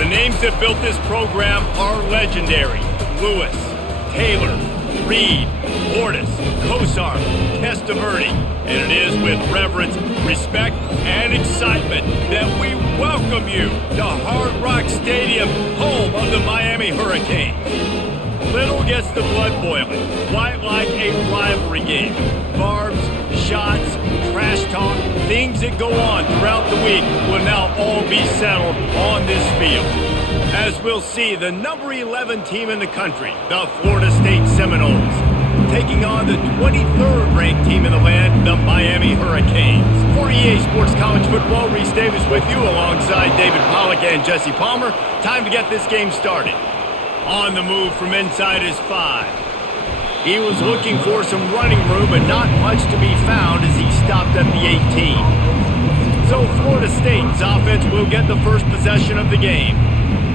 The names that built this program are legendary. Lewis, Taylor, Reed, Portis, Kosar, Testaverde. And it is with reverence, respect, and excitement that we welcome you to Hard Rock Stadium, home of the Miami Hurricanes. Little gets the blood boiling, quite like a rivalry game. Barbs, shots, trash talk, things that go on throughout the week will now all be settled on this field. As we'll see, the number 11 team in the country, the Florida State Seminoles, taking on the 23rd ranked team in the land, the Miami Hurricanes. For EA Sports College Football, Reese Davis with you alongside David Pollack and Jesse Palmer. Time to get this game started. On the move from inside his 5. He was looking for some running room, but not much to be found as he stopped at the 18. So Florida State's offense will get the first possession of the game.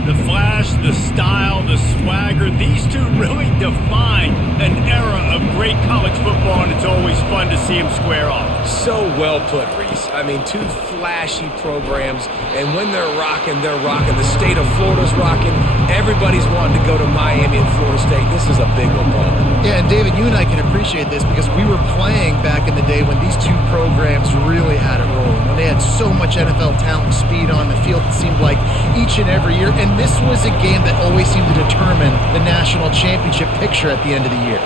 The flash, the style, the swagger, these two really define an era of great college football, and it's always fun to see them square off. So well put, Reese. I mean, two flashy programs, and when they're rocking, they're rocking. The state of Florida's rocking. Everybody's wanting to go to Miami and Florida State. This is a big one, Paul. Yeah, and David, you and I can appreciate this because we were playing back in the day when these two programs really had it rolling. When they had so much NFL talent and speed on the field, it seemed like each and every year. And this was a game that always seemed to determine the national championship picture at the end of the year.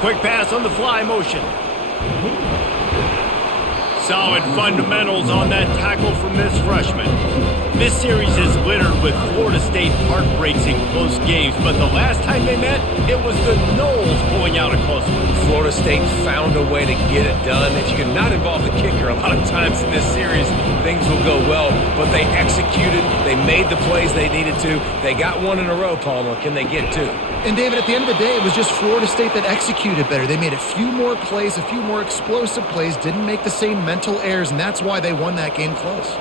Quick pass on the fly motion. Solid fundamentals on that tackle from this freshman. This series is littered with Florida State heartbreaks in close games, but the last time they met, it was the Noles pulling out a close one. Florida State found a way to get it done. If you can not involve the kicker, a lot of times in this series, things will go well, but they executed, they made the plays they needed to. They got one in a row, Palmer. Can they get two? And David, at the end of the day, it was just Florida State that executed better. They made a few more plays, a few more explosive plays, didn't make the same mental errors, and that's why they won that game close.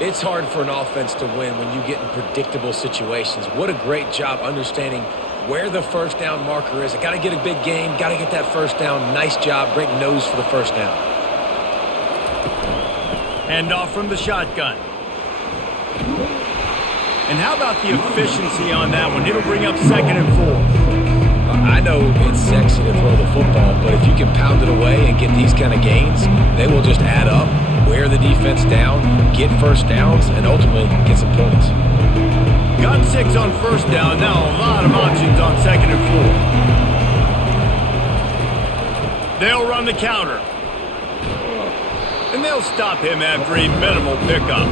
It's hard for an offense to win when you get in predictable situations. What a great job understanding where the first down marker is. I got to get a big game, got to get that first down. Nice job, great nose for the first down. Hand off from the shotgun. And how about the efficiency on that one? It'll bring up 2nd and 4. I know it's sexy to throw the football, but if you can pound it away and get these kind of gains, they will just add up, wear the defense down, get first downs, and ultimately get some points. Got 6 on first down. Now a lot of options on 2nd and 4. They'll run the counter. And they'll stop him after a minimal pickup.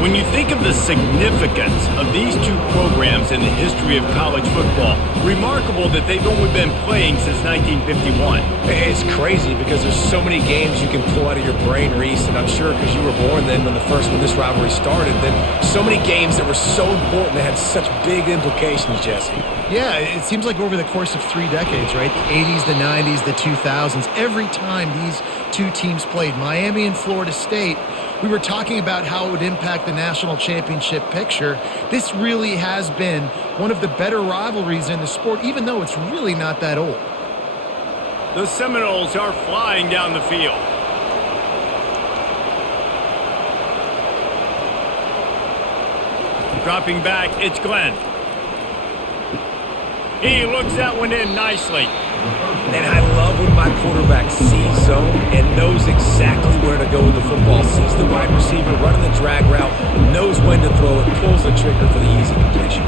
When you think of the significance of these two programs in the history of college football, remarkable that they've only been playing since 1951. It's crazy because there's so many games you can pull out of your brain, Reese, and I'm sure because you were born then when this rivalry started, then so many games that were so important, they had such big implications, Jesse. Yeah, it seems like over the course of 3 decades, right? The 80s, the 90s, the 2000s, every time these two teams played, Miami and Florida State, we were talking about how it would impact the national championship picture. This really has been one of the better rivalries in the sport, even though it's really not that old. The Seminoles are flying down the field. Dropping back, it's Glenn. He looks that one in nicely. And I love when my quarterback sees zone and knows exactly where to go with the football. Sees the wide receiver running the drag route, knows when to throw it, pulls the trigger for the easy completion.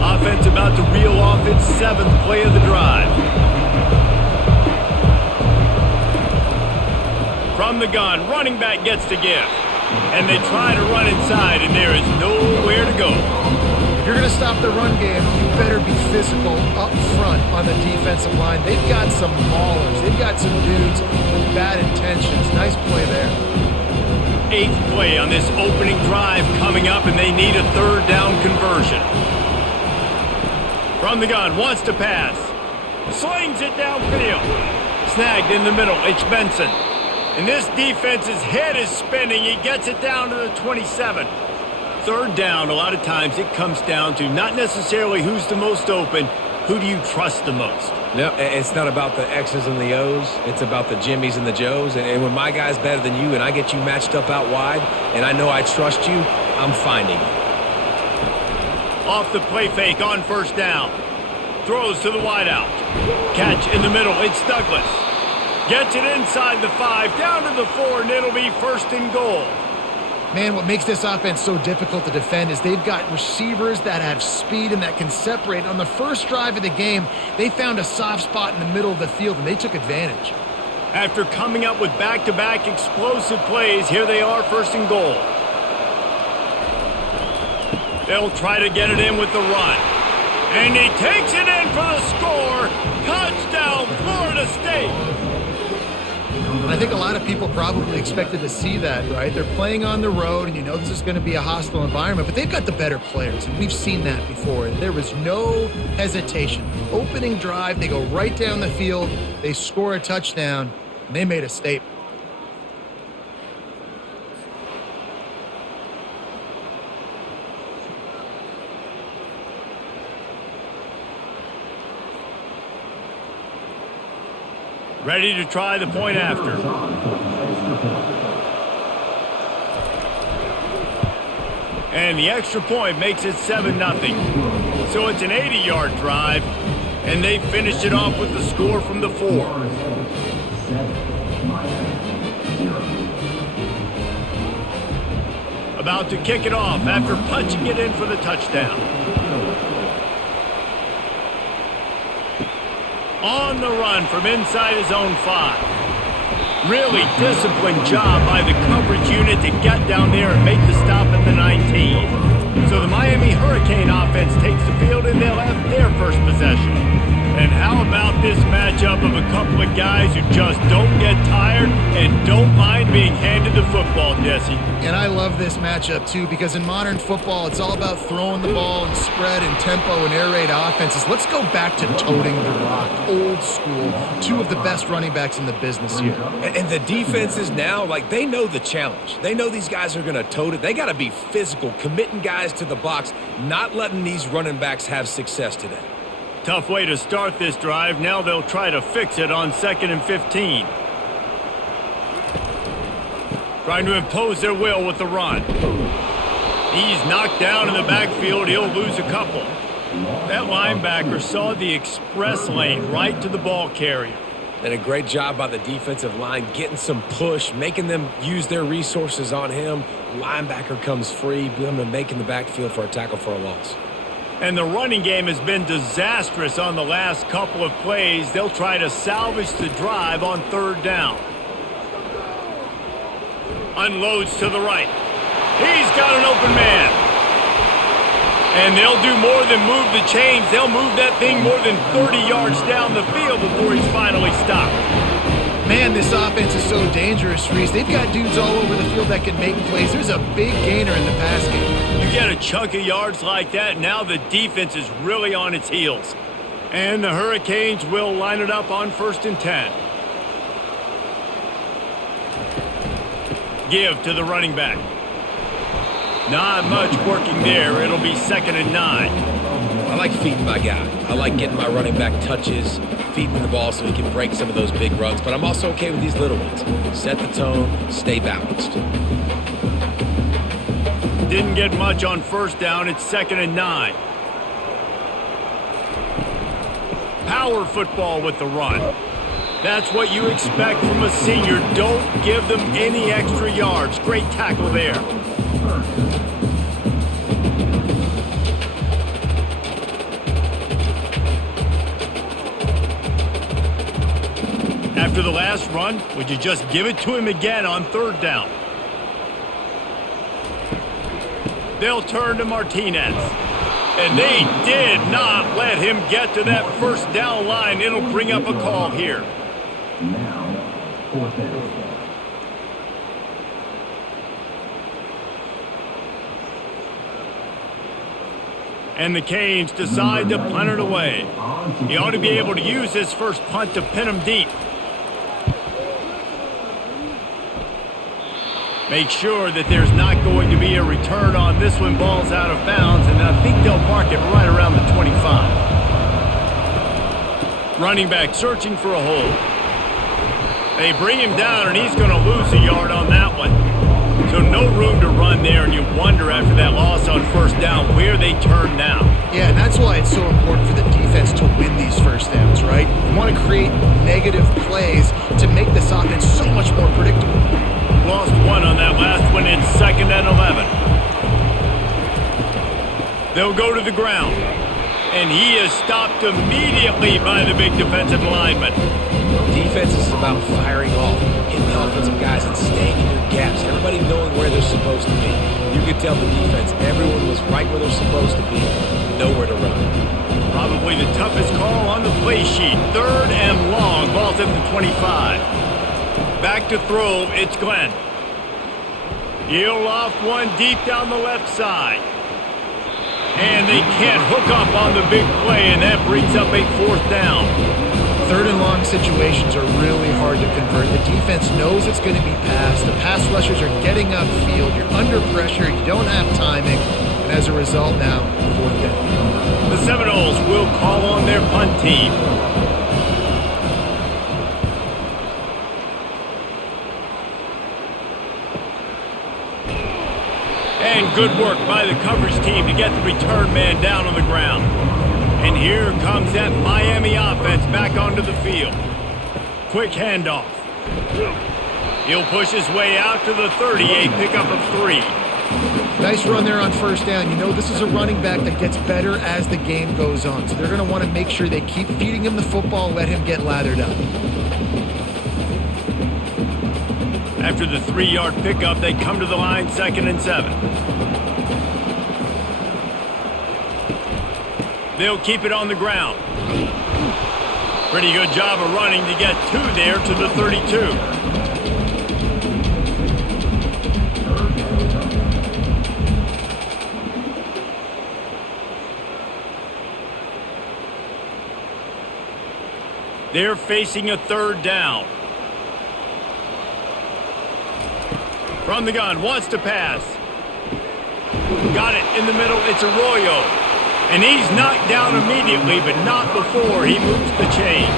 Offense about to reel off its 7th play of the drive. From the gun, running back gets to give. And they try to run inside, and there is nowhere to go. If you're going to stop the run game, you better be physical up front on the defensive line. They've got some maulers. They've got some dudes with bad intentions. Nice play there. 8th play on this opening drive coming up, and they need a 3rd down conversion. From the gun, wants to pass. Slings it downfield. Snagged in the middle, it's Benson. And this defense's head is spinning. He gets it down to the 27. 3rd down, a lot of times it comes down to not necessarily who's the most open, who do you trust the most? No, it's not about the X's and the O's. It's about the Jimmys and the Joes. And when my guy's better than you and I get you matched up out wide and I know I trust you, I'm finding you. Off the play fake on first down. Throws to the wideout. Catch in the middle. It's Douglas. Gets it inside the 5, down to the 4, and it'll be first and goal. Man, what makes this offense so difficult to defend is they've got receivers that have speed and that can separate. On the first drive of the game, they found a soft spot in the middle of the field, and they took advantage. After coming up with back-to-back explosive plays, here they are, first and goal. They'll try to get it in with the run. And he takes it in for the score. Touchdown, Florida State. I think a lot of people probably expected to see that, right? They're playing on the road, and you know this is going to be a hostile environment, but they've got the better players, and we've seen that before. And there was no hesitation. Opening drive, they go right down the field, they score a touchdown, and they made a statement. Ready to try the point after. And the extra point makes it 7-0. So it's an 80-yard drive, and they finished it off with the score from the 4. About to kick it off after punching it in for the touchdown. On the run from inside his own 5. Really disciplined job by the coverage unit to get down there and make the stop at the 19. So the Miami Hurricane offense takes the field and they'll have their first possession. And how about this matchup of a couple of guys who just don't get tired and don't mind being handed the football, Jesse? And I love this matchup, too, because in modern football, it's all about throwing the ball and spread and tempo and air raid offenses. Let's go back to toting the rock, old school, 2 of the best running backs in the business here. And the defenses now, like, they know the challenge. They know these guys are going to tote it. They got to be physical, committing guys to the box, not letting these running backs have success today. Tough way to start this drive. Now they'll try to fix it on 2nd and 15. Trying to impose their will with the run. He's knocked down in the backfield. He'll lose a couple. That linebacker saw the express lane right to the ball carrier. And a great job by the defensive line getting some push, making them use their resources on him. Linebacker comes free, making the backfield for a tackle for a loss. And the running game has been disastrous on the last couple of plays. They'll try to salvage the drive on 3rd down. Unloads to the right. He's got an open man. And they'll do more than move the chains. They'll move that thing more than 30 yards down the field before he's finally stopped. Man, this offense is so dangerous, Reese. They've got dudes all over the field that can make plays. There's a big gainer in the pass game. You get a chunk of yards like that, now the defense is really on its heels. And the Hurricanes will line it up on 1st and 10. Give to the running back. Not much working there. It'll be 2nd and 9. I like feeding my guy. I like getting my running back touches, feeding the ball so he can break some of those big runs. But I'm also okay with these little ones. Set the tone, stay balanced. Didn't get much on 1st down. It's 2nd and 9. Power football with the run. That's what you expect from a senior. Don't give them any extra yards. Great tackle there. After the last run, would you just give it to him again on 3rd down? They'll turn to Martinez. And they did not let him get to that 1st down line. It'll bring up a call here. Now, 4th down. And the Canes decide to punt it away. He ought to be able to use his first punt to pin him deep. Make sure that there's not going to be a return on this one. Ball's out of bounds, and I think they'll mark it right around the 25. Running back searching for a hole. They bring him down, and he's going to lose a yard on that one. So no room to run there, and you wonder after that loss on first down where they turn now. Yeah, and that's why it's so important for the defense to win these first downs, right? You want to create negative plays to make this offense so much more predictable. Lost one on that last one. It's 2nd and 11. They'll go to the ground. And he is stopped immediately by the big defensive lineman. Defense is about firing off, hitting the offensive guys and staying in your gaps. Everybody knowing where they're supposed to be. You could tell the defense, everyone was right where they're supposed to be. Nowhere to run. Probably the toughest call on the play sheet. 3rd and long. Ball's at the 25. Back to throw. It's Glenn. He'll loft one deep down the left side. And they can't hook up on the big play, and that brings up a 4th down. 3rd and long situations are really hard to convert. The defense knows it's going to be passed. The pass rushers are getting upfield. You're under pressure. You don't have timing. And as a result now, 4th down. The Seminoles will call on their punt team. And good work by the coverage team to get the return man down on the ground. And here comes that Miami offense back onto the field. Quick handoff. He'll push his way out to the 30, a pickup of 3. Nice run there on first down. You know, this is a running back that gets better as the game goes on. So they're going to want to make sure they keep feeding him the football, let him get lathered up. After the 3-yard pickup, they come to the line, 2nd and 7. They'll keep it on the ground. Pretty good job of running to get 2 there to the 32. They're facing a 3rd down. From the gun, wants to pass. Got it in the middle, it's Arroyo. And he's knocked down immediately, but not before he moves the chains.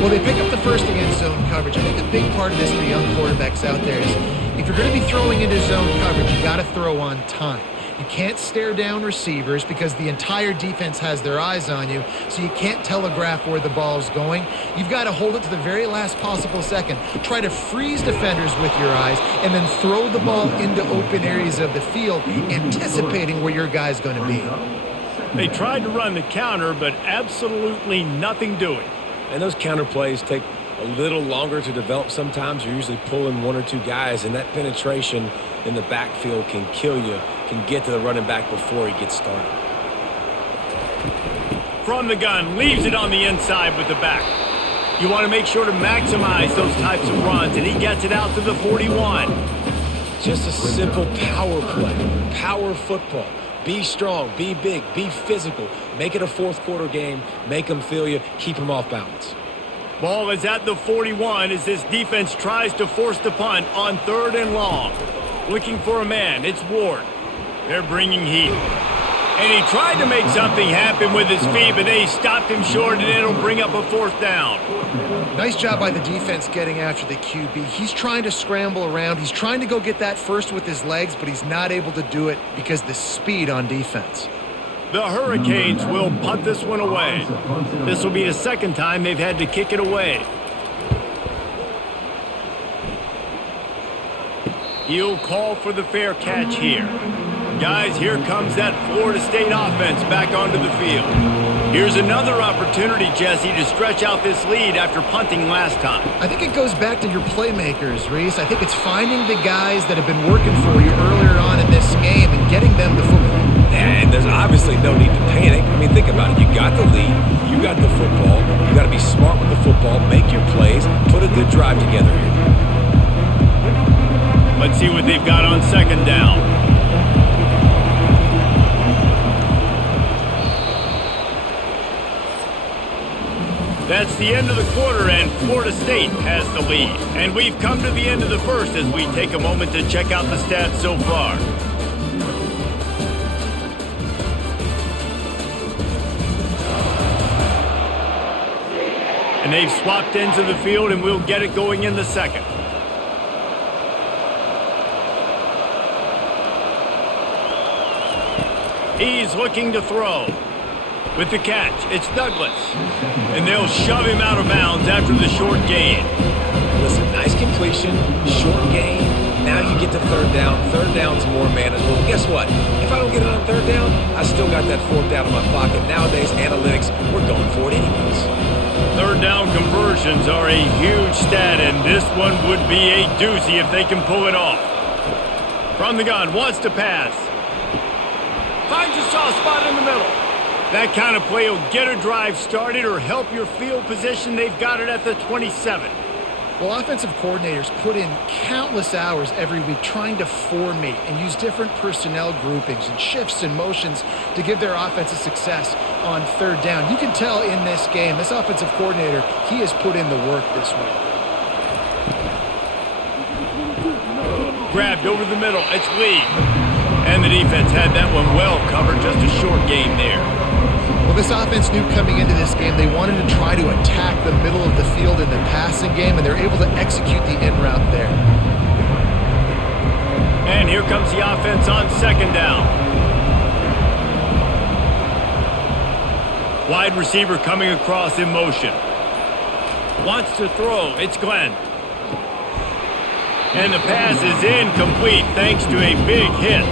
Well, they pick up the first against zone coverage. I think a big part of this for young quarterbacks out there is if you're going to be throwing into zone coverage, you got to throw on time. You can't stare down receivers because the entire defense has their eyes on you, so you can't telegraph where the ball's going. You've got to hold it to the very last possible second. Try to freeze defenders with your eyes and then throw the ball into open areas of the field, anticipating where your guy's going to be. They tried to run the counter, but absolutely nothing doing. And those counter plays take a little longer to develop sometimes. You're usually pulling 1 or 2 guys, and that penetration in the backfield can kill you, can get to the running back before he gets started. From the gun, leaves it on the inside with the back. You want to make sure to maximize those types of runs, and he gets it out to the 41. Just a simple power play, power football. Be strong, be big, be physical. Make it a 4th quarter game. Make them feel you. Keep them off balance. Ball is at the 41 as this defense tries to force the punt on 3rd and long. Looking for a man. It's Ward. They're bringing heat. And he tried to make something happen with his feet, but they stopped him short, and it'll bring up a 4th down. Nice job by the defense getting after the QB. He's trying to scramble around. He's trying to go get that first with his legs, but he's not able to do it because of the speed on defense. The Hurricanes will punt this one away. This will be the 2nd time they've had to kick it away. He'll call for the fair catch here. Guys, here comes that Florida State offense back onto the field. Here's another opportunity, Jesse, to stretch out this lead after punting last time. I think it goes back to your playmakers, Reese. I think it's finding the guys that have been working for you earlier on in this game and getting them the football. And there's obviously no need to panic. I mean, think about it. You got the lead. You got the football. You got to be smart with the football. Make your plays. Put a good drive together here. Let's see what they've got on 2nd down. That's the end of the quarter, and Florida State has the lead. And we've come to the end of the first as we take a moment to check out the stats so far. they've swapped ends of the field, and we'll get it going in the second. He's looking to throw. With the catch, it's Douglas. And they'll shove him out of bounds after the short gain. Listen, nice completion, short gain. Now you get to third down. Third down's more manageable. Guess what? If I don't get it on third down, I still got that fourth down in my pocket. Nowadays, analytics, we're going for it anyways. Third down conversions are a huge stat, and this one would be a doozy if they can pull it off. From the gun, wants to pass. Finds a soft spot in the middle. That kind of play will get a drive started or help your field position. They've got it at the 27. Well, offensive coordinators put in countless hours every week trying to formate and use different personnel groupings and shifts and motions to give their offensive success on third down. You can tell in this game, this offensive coordinator, he has put in the work this week. Grabbed over the middle. It's Lee. And the defense had that one well covered. Just a short gain there. Well, this offense knew coming into this game they wanted to try to attack the middle of the field in the passing game, and they're able to execute the in route there. And here comes the offense on second down. Wide receiver coming across in motion. Wants to throw. It's Glenn. And the pass is incomplete thanks to a big hit.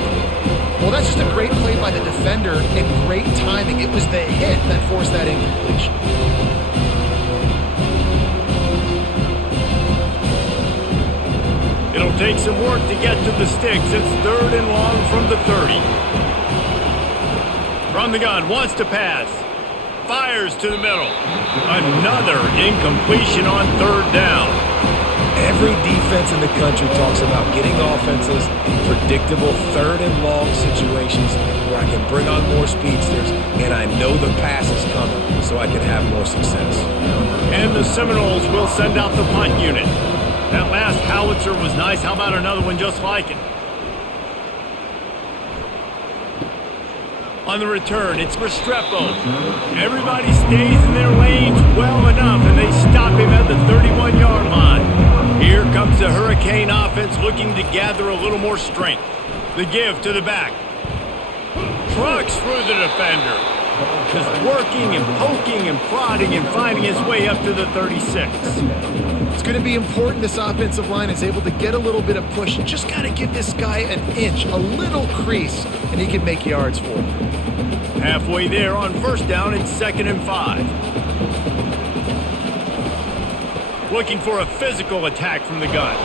Well, that's just a great play by the defender and great timing. It was the hit that forced that incompletion. It'll take some work to get to the sticks. It's third and long from the 30. From the gun, wants to pass. Fires to the middle. Another incompletion on third down. Every defense in the country talks about getting offenses in predictable third and long situations where I can bring on more speedsters and I know the pass is coming so I can have more success. And the Seminoles will send out the punt unit. That last howitzer was nice. How about another one just like it? On the return, it's Restrepo. Everybody stays in their lanes well enough, and they stop him at the 31-yard line. Here comes the Hurricane offense looking to gather a little more strength. The give to the back. Trucks through the defender. Just working and poking and prodding and finding his way up to the 36. It's going to be important this offensive line is able to get a little bit of push. Just got to give this guy an inch, a little crease, and he can make yards for him. Halfway there on first down, it's 2nd and 5. Looking for a physical attack from the gun.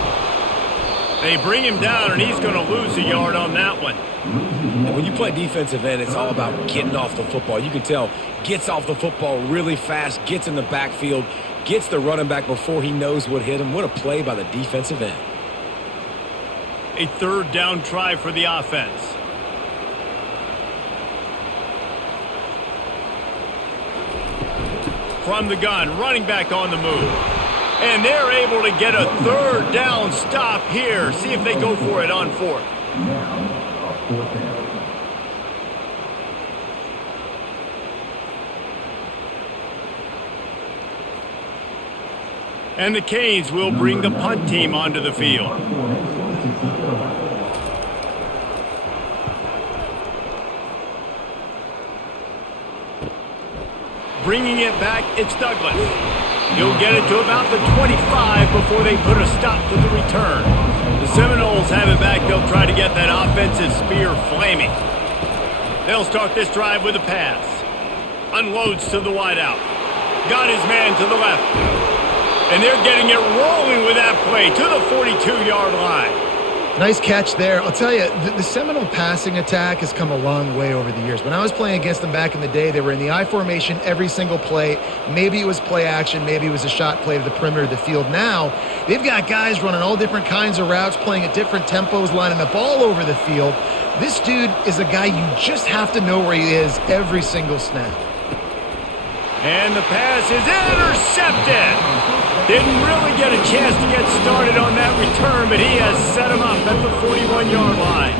They bring him down, and he's going to lose a yard on that one. And when you play defensive end, it's all about getting off the football. You can tell, gets off the football really fast, gets in the backfield, gets the running back before he knows what hit him. What a play by the defensive end. A third down try for the offense. From the gun, running back on the move. And they're able to get a third down stop here. See if they go for it on fourth. Now, a fourth down. And the Canes will bring the punt team onto the field. Bringing it back, it's Douglas. He'll get it to about the 25 before they put a stop to the return. The Seminoles have it back. They'll try to get that offensive spear flaming. They'll start this drive with a pass. Unloads to the wideout. Got his man to the left. And they're getting it rolling with that play to the 42-yard line. Nice catch there. I'll tell you, the Seminole passing attack has come a long way over the years. When I was playing against them back in the day, they were in the I formation every single play. Maybe it was play action. Maybe it was a shot play to the perimeter of the field. Now, they've got guys running all different kinds of routes, playing at different tempos, lining up all over the field. This dude is a guy you just have to know where he is every single snap. And the pass is intercepted. Didn't really get a chance to get started on that return, but he has set him up at the 41-yard line.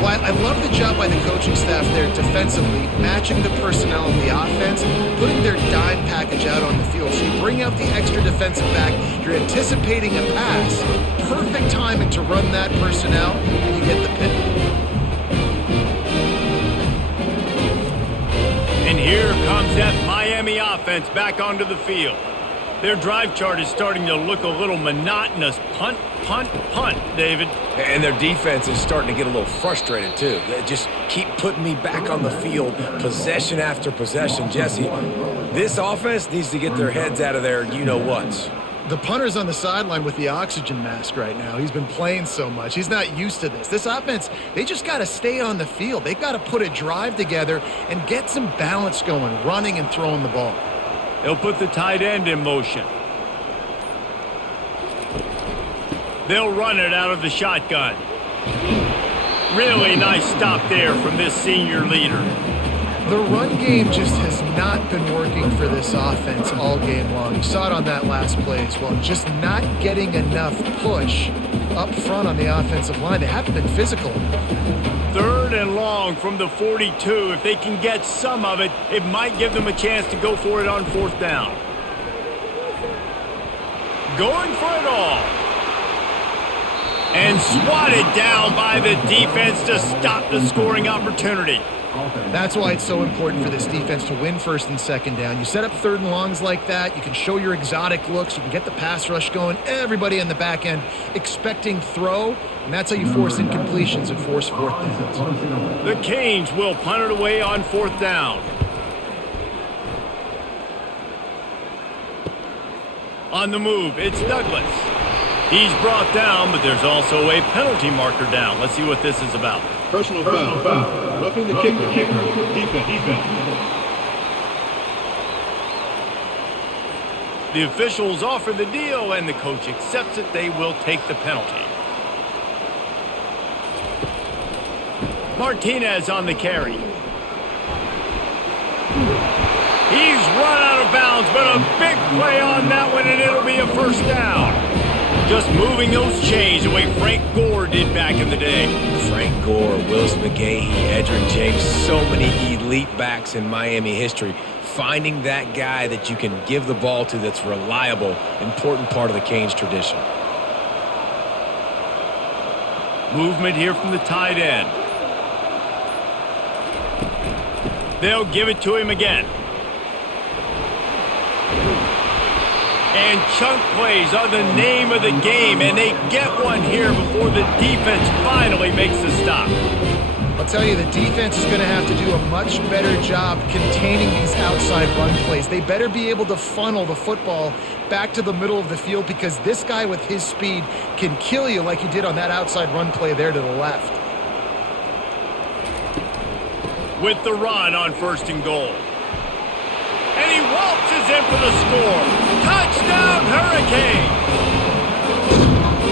Well, I love the job by the coaching staff there defensively, matching the personnel of the offense, putting their dime package out on the field. So you bring out the extra defensive back, you're anticipating a pass, perfect timing to run that personnel, and you get the pick. And here comes that Miami offense back onto the field. Their drive chart is starting to look a little monotonous. Punt, punt, punt, David. And their defense is starting to get a little frustrated, too. They just keep putting me back on the field, possession after possession. Jesse, this offense needs to get their heads out of their you-know-whats. The punter's on the sideline with the oxygen mask right now. He's been playing so much. He's not used to this. This offense, they just got to stay on the field. They've got to put a drive together and get some balance going, running and throwing the ball. They'll put the tight end in motion. They'll run it out of the shotgun. Really nice stop there from this senior leader. The run game just has not been working for this offense all game long. You saw it on that last play as well. Just not getting enough push up front on the offensive line. They haven't been physical. 3rd and long from the 42. If they can get some of it, it might give them a chance to go for it on 4th down. Going for it all. And swatted down by the defense to stop the scoring opportunity. That's why it's so important for this defense to win 1st and 2nd down. You set up 3rd and longs like that. You can show your exotic looks. You can get the pass rush going. Everybody in the back end expecting throw, and that's how you force incompletions and force 4th downs. The Canes will punt it away on 4th down. On the move, it's Douglas. He's brought down, but there's also a penalty marker down. Let's see what this is about. Personal foul. Roughing the kicker. Defense. The officials offer the deal, and the coach accepts it. They will take the penalty. Martinez on the carry. He's run out of bounds, but a big play on that one, and it'll be a 1st down. Just moving those chains the way Frank Gore did back in the day. Frank Gore, Willis McGahee, Edgerrin James, so many elite backs in Miami history. Finding that guy that you can give the ball to that's reliable, important part of the Canes tradition. Movement here from the tight end. They'll give it to him again. And chunk plays are the name of the game, and they get one here before the defense finally makes the stop. I'll tell you, the defense is going to have to do a much better job containing these outside run plays. They better be able to funnel the football back to the middle of the field, because this guy with his speed can kill you like he did on that outside run play there to the left. With the run on 1st and goal. And he waltzes in for the score. Touchdown, Hurricanes!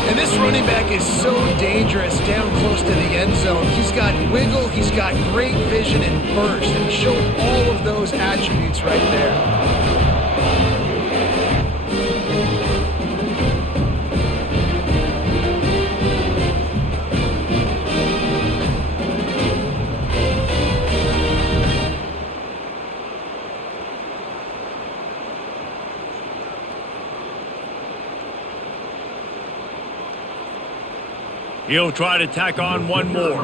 And this running back is so dangerous down close to the end zone. He's got wiggle, he's got great vision and burst, and he showed all of those attributes right there. He'll try to tack on one more.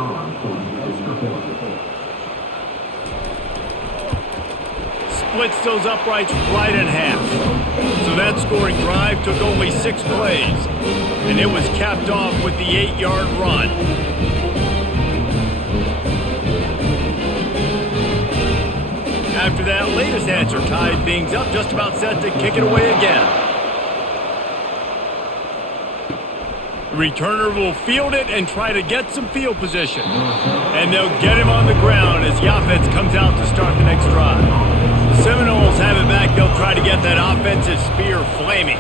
Splits those uprights right in half. So that scoring drive took only 6 plays. And it was capped off with the 8-yard run. After that latest answer tied things up, just about set to kick it away again. The returner will field it and try to get some field position. And they'll get him on the ground as the offense comes out to start the next drive. The Seminoles have it back. They'll try to get that offensive spear flaming.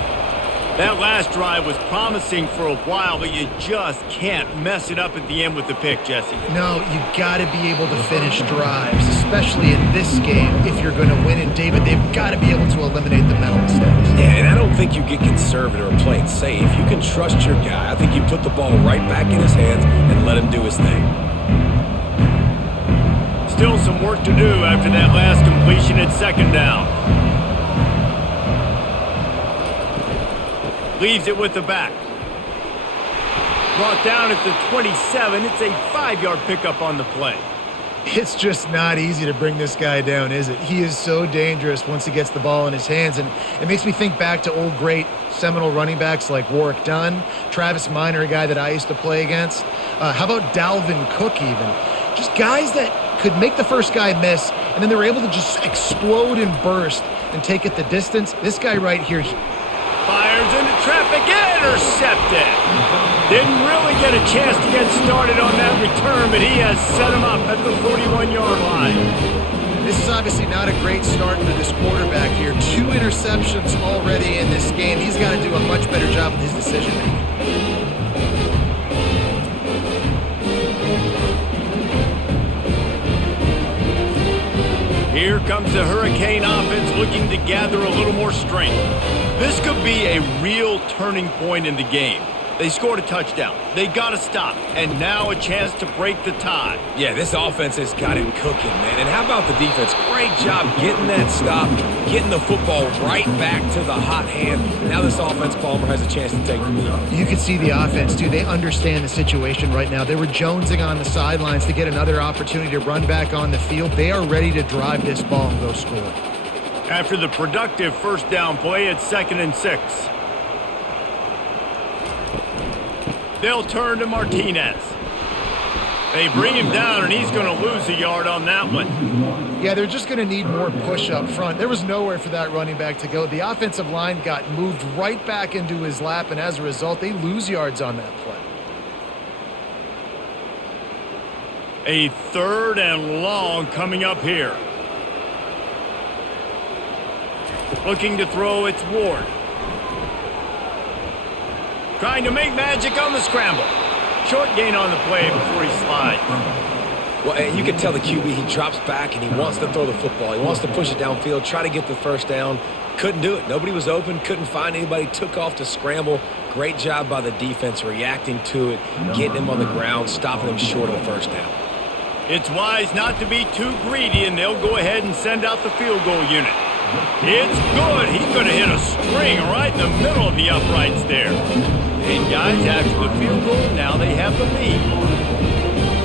That last drive was promising for a while, but you just can't mess it up at the end with the pick, Jesse. No, you got to be able to finish drives, especially in this game. If you're going to win, and David, they've got to be able to eliminate the mental mistakes. Yeah, and I don't think you get conservative or play it safe. You can trust your guy. I think you put the ball right back in his hands and let him do his thing. still some work to do after that last completion at second down. Leaves it with the back. Brought down at the 27. It's a 5-yard pickup on the play. It's just not easy to bring this guy down, is it? He is so dangerous once he gets the ball in his hands, and it makes me think back to old great Seminole running backs like Warwick Dunn, Travis Minor, a guy that I used to play against. How about Dalvin Cook even? Just guys that could make the first guy miss, and then they were able to just explode and burst and take it the distance. This guy right here. Fires into traffic, intercepted. Didn't really get a chance to get started on that return, but he has set him up at the 41-yard line. This is obviously not a great start for this quarterback here. 2 interceptions already in this game. He's got to do a much better job with his decision-making. Here comes the Hurricane offense looking to gather a little more strength. This could be a real turning point in the game. They scored a touchdown. They got to stop. And now a chance to break the tie. Yeah, this offense has got it cooking, man. And how about the defense? Great job getting that stop, getting the football right back to the hot hand. Now this offense, Palmer, has a chance to take the lead. You can see the offense, too. They understand the situation right now. They were jonesing on the sidelines to get another opportunity to run back on the field. They are ready to drive this ball and go score. After the productive first down play, it's 2nd and 6. They'll turn to Martinez. They bring him down, and he's going to lose a yard on that one. Yeah, they're just going to need more push up front. There was nowhere for that running back to go. The offensive line got moved right back into his lap, and as a result, they lose yards on that play. A 3rd and long coming up here. Looking to throw, it's Ward. Trying to make magic on the scramble. Short gain on the play before he slides. Well, you can tell the QB, he drops back and he wants to throw the football. He wants to push it downfield, try to get the first down. Couldn't do it. Nobody was open, couldn't find anybody, took off to scramble. Great job by the defense reacting to it, getting him on the ground, stopping him short of the first down. It's wise not to be too greedy, and they'll go ahead and send out the field goal unit. It's good. He could have hit a string right in the middle of the uprights there. And guys, after the field goal, now they have the lead.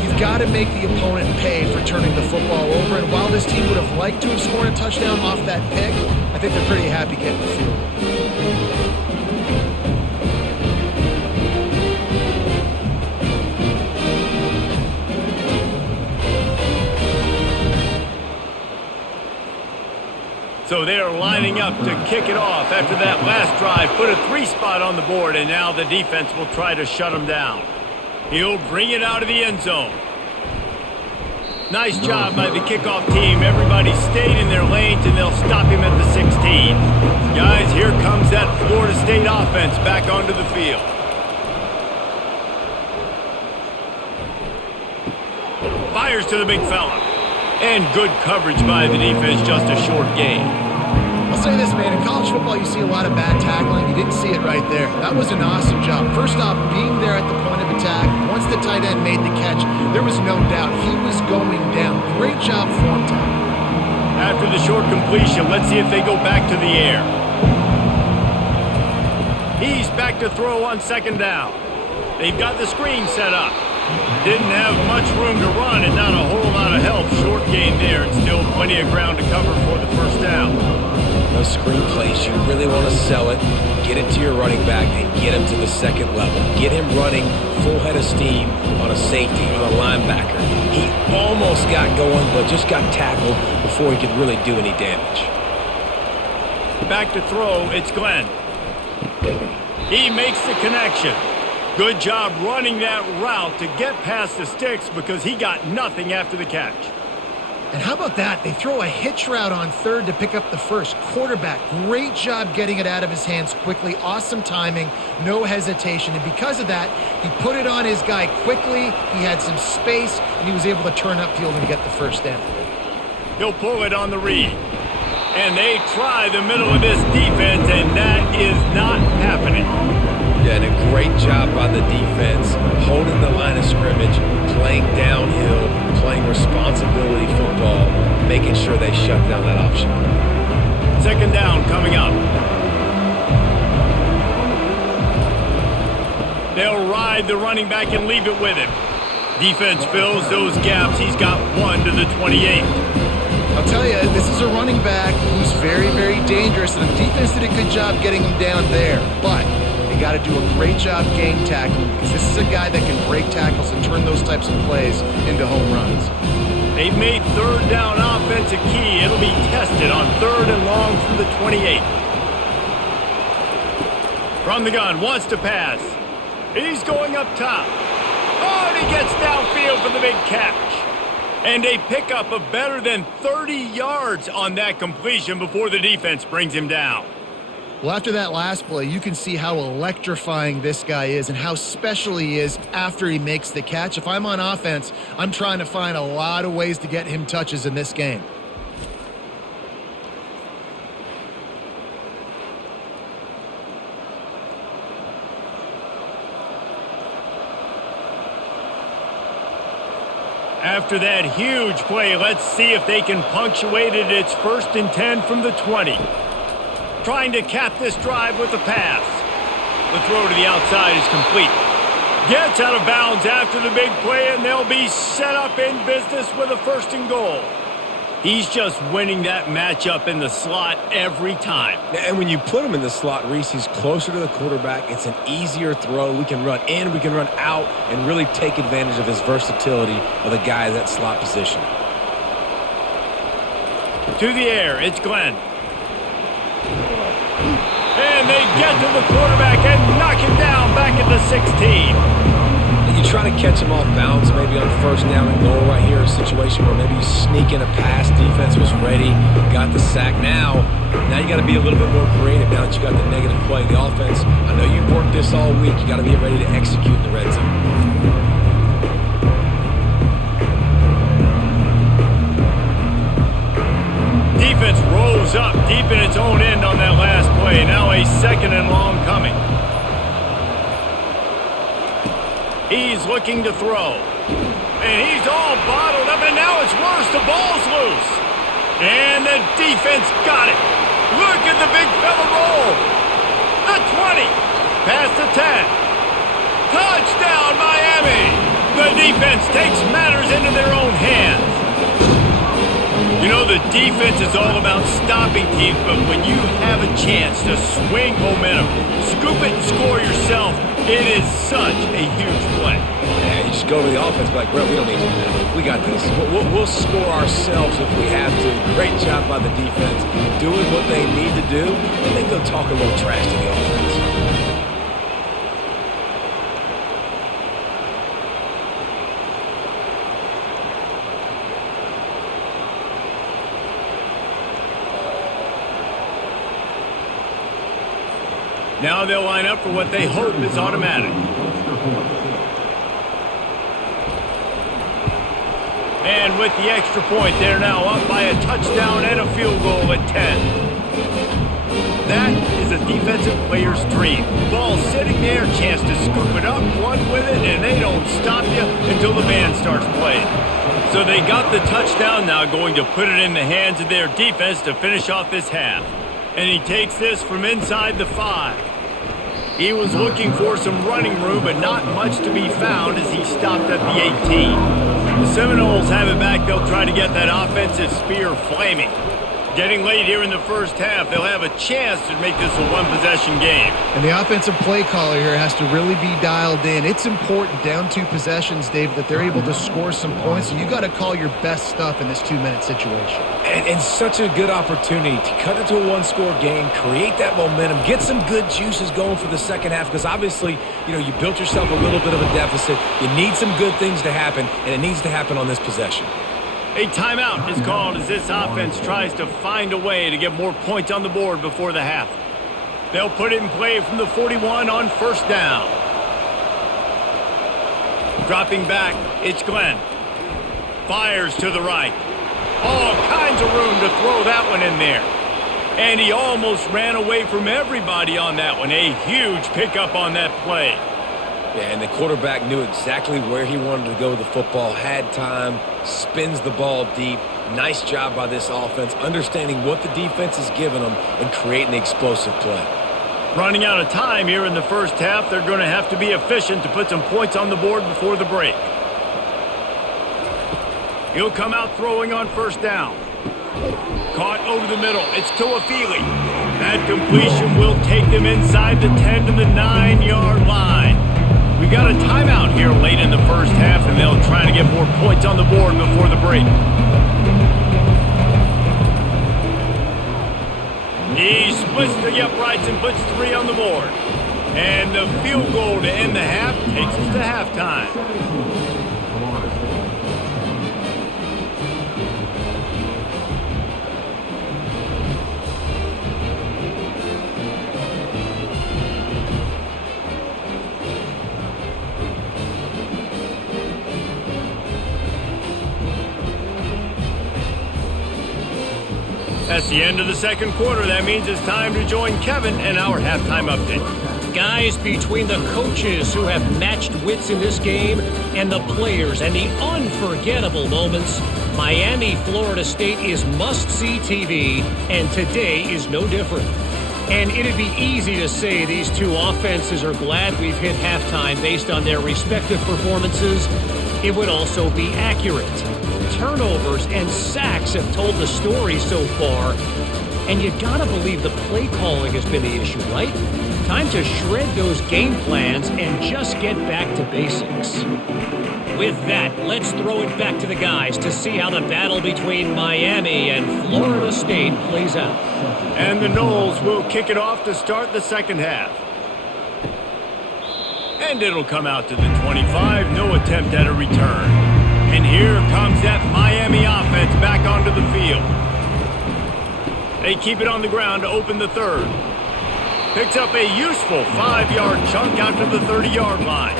You've got to make the opponent pay for turning the football over, and while this team would have liked to have scored a touchdown off that pick, I think they're pretty happy getting the field goal. So they're lining up to kick it off after that last drive. Put a 3-spot on the board, and now the defense will try to shut him down. He'll bring it out of the end zone. Nice job by the kickoff team. Everybody stayed in their lanes, and they'll stop him at the 16. Guys, here comes that Florida State offense back onto the field. Fires to the big fella. And good coverage by the defense, just a short gain. I'll say this, man. In college football, you see a lot of bad tackling. You didn't see it right there. That was an awesome job. First off, being there at the point of attack. Once the tight end made the catch, there was no doubt he was going down. Great job form time. After the short completion, let's see if they go back to the air. He's back to throw on 2nd down. They've got the screen set up. Didn't have much room to run and not a whole lot of help. Short gain there and still plenty of ground to cover for the first down. Those screen plays, you really want to sell it, get it to your running back, and get him to the second level. Get him running full head of steam on a safety, on a linebacker. He almost got going, but just got tackled before he could really do any damage. Back to throw, it's Glenn. He makes the connection. Good job running that route to get past the sticks because he got nothing after the catch. And how about that? They throw a hitch route on 3rd to pick up the first. Quarterback, great job getting it out of his hands quickly. Awesome timing, no hesitation. And because of that, he put it on his guy quickly. He had some space, and he was able to turn upfield and get the first down. He'll pull it on the read. And they try the middle of this defense, and that is not happening. Yeah, and a great job by the defense, holding the line of scrimmage, playing downhill, playing responsibility football, making sure they shut down that option. Second down coming up. They'll ride the running back and leave it with him. Defense fills those gaps. He's got 1 to the 28. I'll tell you, this is a running back who's very, very dangerous, and the defense did a good job getting him down there. But they got to do a great job game tackling, because this is a guy that can break tackles and turn those types of plays into home runs. They've made third down offense a key. It'll be tested on 3rd and long from the 28. From the gun, wants to pass. He's going up top. Oh, and he gets downfield for the big catch. And a pickup of better than 30 yards on that completion before the defense brings him down. Well, after that last play, you can see how electrifying this guy is and how special he is after he makes the catch. If I'm on offense, I'm trying to find a lot of ways to get him touches in this game. After that huge play, let's see if they can punctuate it. It's 1st and 10 from the 20. Trying to cap this drive with the pass. The throw to the outside is complete. Gets out of bounds after the big play, and they'll be set up in business with a 1st and goal. He's just winning that matchup in the slot every time. And when you put him in the slot, Reese, he's closer to the quarterback. It's an easier throw. We can run in, we can run out, and really take advantage of his versatility of the guy in that slot position. To the air, it's Glenn. And they get to the quarterback and knock him down back at the 16. You try to catch him off balance, maybe on 1st down and goal right here, a situation where maybe you sneak in a pass, defense was ready, got the sack. Now you got to be a little bit more creative now that you got the negative play. The offense, I know you've worked this all week, you got to be ready to execute in the red zone. Defense rolls up deep in its own end on that last play. Now a 2nd and long coming. He's looking to throw. And he's all bottled up, and now it's worse. The ball's loose. And the defense got it. Look at the big fella roll. The 20. Past the 10. Touchdown, Miami. The defense takes matters into their own hands. You know, the defense is all about stopping teams, but when you have a chance to swing momentum, scoop it and score yourself, it is such a huge play. Yeah, you just go to the offense, be like, bro, we don't need to do that. We got this. We'll score ourselves if we have to. Great job by the defense, doing what they need to do, and then go talk a little trash to the offense. Now they'll line up for what they hope is automatic. And with the extra point, they're now up by a touchdown and a field goal at 10. That is a defensive player's dream. Ball sitting there, chance to scoop it up, run with it, and they don't stop you until the band starts playing. So they got the touchdown, now going to put it in the hands of their defense to finish off this half. And he takes this from inside the 5. He was looking for some running room, but not much to be found as he stopped at the 18. The Seminoles have it back. They'll try to get that offensive spear flaming. Getting late here in the first half, they'll have a chance to make this a one-possession game. And the offensive play caller here has to really be dialed in. It's important down 2 possessions, Dave, that they're able to score some points. So you got to call your best stuff in this 2-minute situation. And such a good opportunity to cut it to a 1-score game, create that momentum, get some good juices going for the second half, because obviously, you built yourself a little bit of a deficit. You need some good things to happen, and it needs to happen on this possession. A timeout is called as this offense tries to find a way to get more points on the board before the half. They'll put it in play from the 41 on 1st down. Dropping back, it's Glenn. Fires to the right. All kinds of room to throw that one in there. And he almost ran away from everybody on that one. A huge pickup on that play. Yeah, and the quarterback knew exactly where he wanted to go with the football, had time, spins the ball deep. Nice job by this offense, understanding what the defense is giving them and creating the explosive play. Running out of time here in the first half, they're going to have to be efficient to put some points on the board before the break. He'll come out throwing on first down. Caught over the middle. It's Toafili. That completion will take them inside the 10 to the 9-yard line. We got a timeout here late in the first half, and they'll try to get more points on the board before the break. He splits the uprights and puts 3 on the board. And the field goal to end the half takes us to halftime. That's the end of the second quarter. That means it's time to join Kevin and our halftime update. Guys, between the coaches who have matched wits in this game and the players and the unforgettable moments, Miami, Florida State is must-see TV, and today is no different. And it'd be easy to say these two offenses are glad we've hit halftime based on their respective performances. It would also be accurate. Turnovers and sacks have told the story so far, and you gotta believe the play calling has been the issue, right? Time to shred those game plans and just get back to basics. With that, let's throw it back to the guys to see how the battle between Miami and Florida State plays out. And the Noles will kick it off to start the second half. And it'll come out to the 25, no attempt at a return. And here comes that Miami offense back onto the field. They keep it on the ground to open the third. Picks up a useful 5-yard chunk out to the 30-yard line.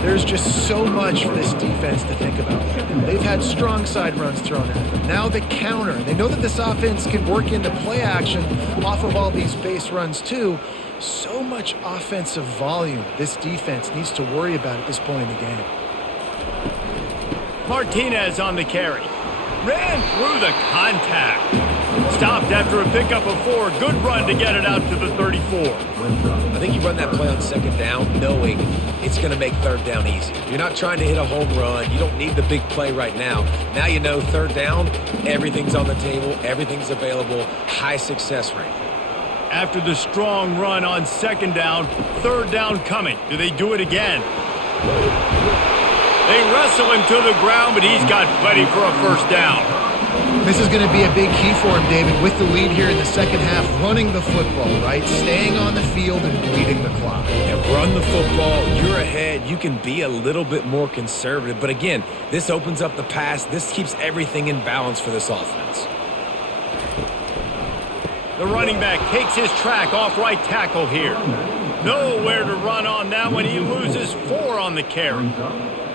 There's just so much for this defense to think about. They've had strong side runs thrown at them. Now the counter. They know that this offense can work into play action off of all these base runs too. So much offensive volume this defense needs to worry about at this point in the game. Martinez on the carry. Ran through the contact. Stopped after a pickup of 4. Good run to get it out to the 34. I think you run that play on second down knowing it's going to make third down easier. You're not trying to hit a home run. You don't need the big play right now. Now you know third down, everything's on the table, everything's available, high success rate. After the strong run on second down, third down coming. Do they do it again? They wrestle him to the ground, but he's got plenty for a first down. This is going to be a big key for him, David, with the lead here in the second half, running the football, right? Staying on the field and bleeding the clock. And run the football, you're ahead, you can be a little bit more conservative. But again, this opens up the pass. This keeps everything in balance for this offense. The running back takes his track off right tackle here. Nowhere to run on that one. He loses 4 on the carry.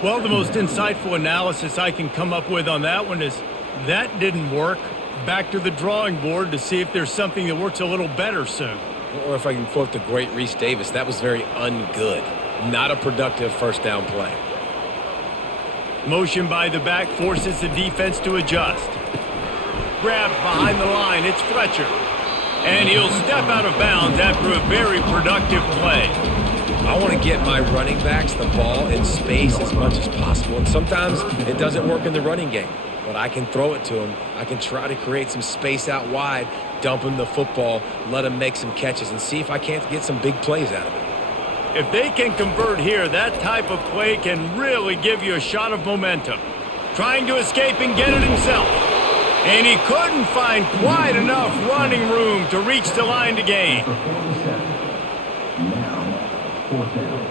Well, the most insightful analysis I can come up with on that one is that didn't work. Back to the drawing board to see if there's something that works a little better soon. Or if I can quote the great Reese Davis, that was very ungood. Not a productive first down play. Motion by the back forces the defense to adjust. Grabbed behind the line, it's Fletcher. And he'll step out of bounds after a very productive play. I want to get my running backs the ball in space as much as possible. And sometimes it doesn't work in the running game. But I can throw it to him. I can try to create some space out wide, dump him the football, let him make some catches, and see if I can't get some big plays out of it. If they can convert here, that type of play can really give you a shot of momentum. Trying to escape and get it himself. And he couldn't find quite enough running room to reach the line to gain. Now, fourth down.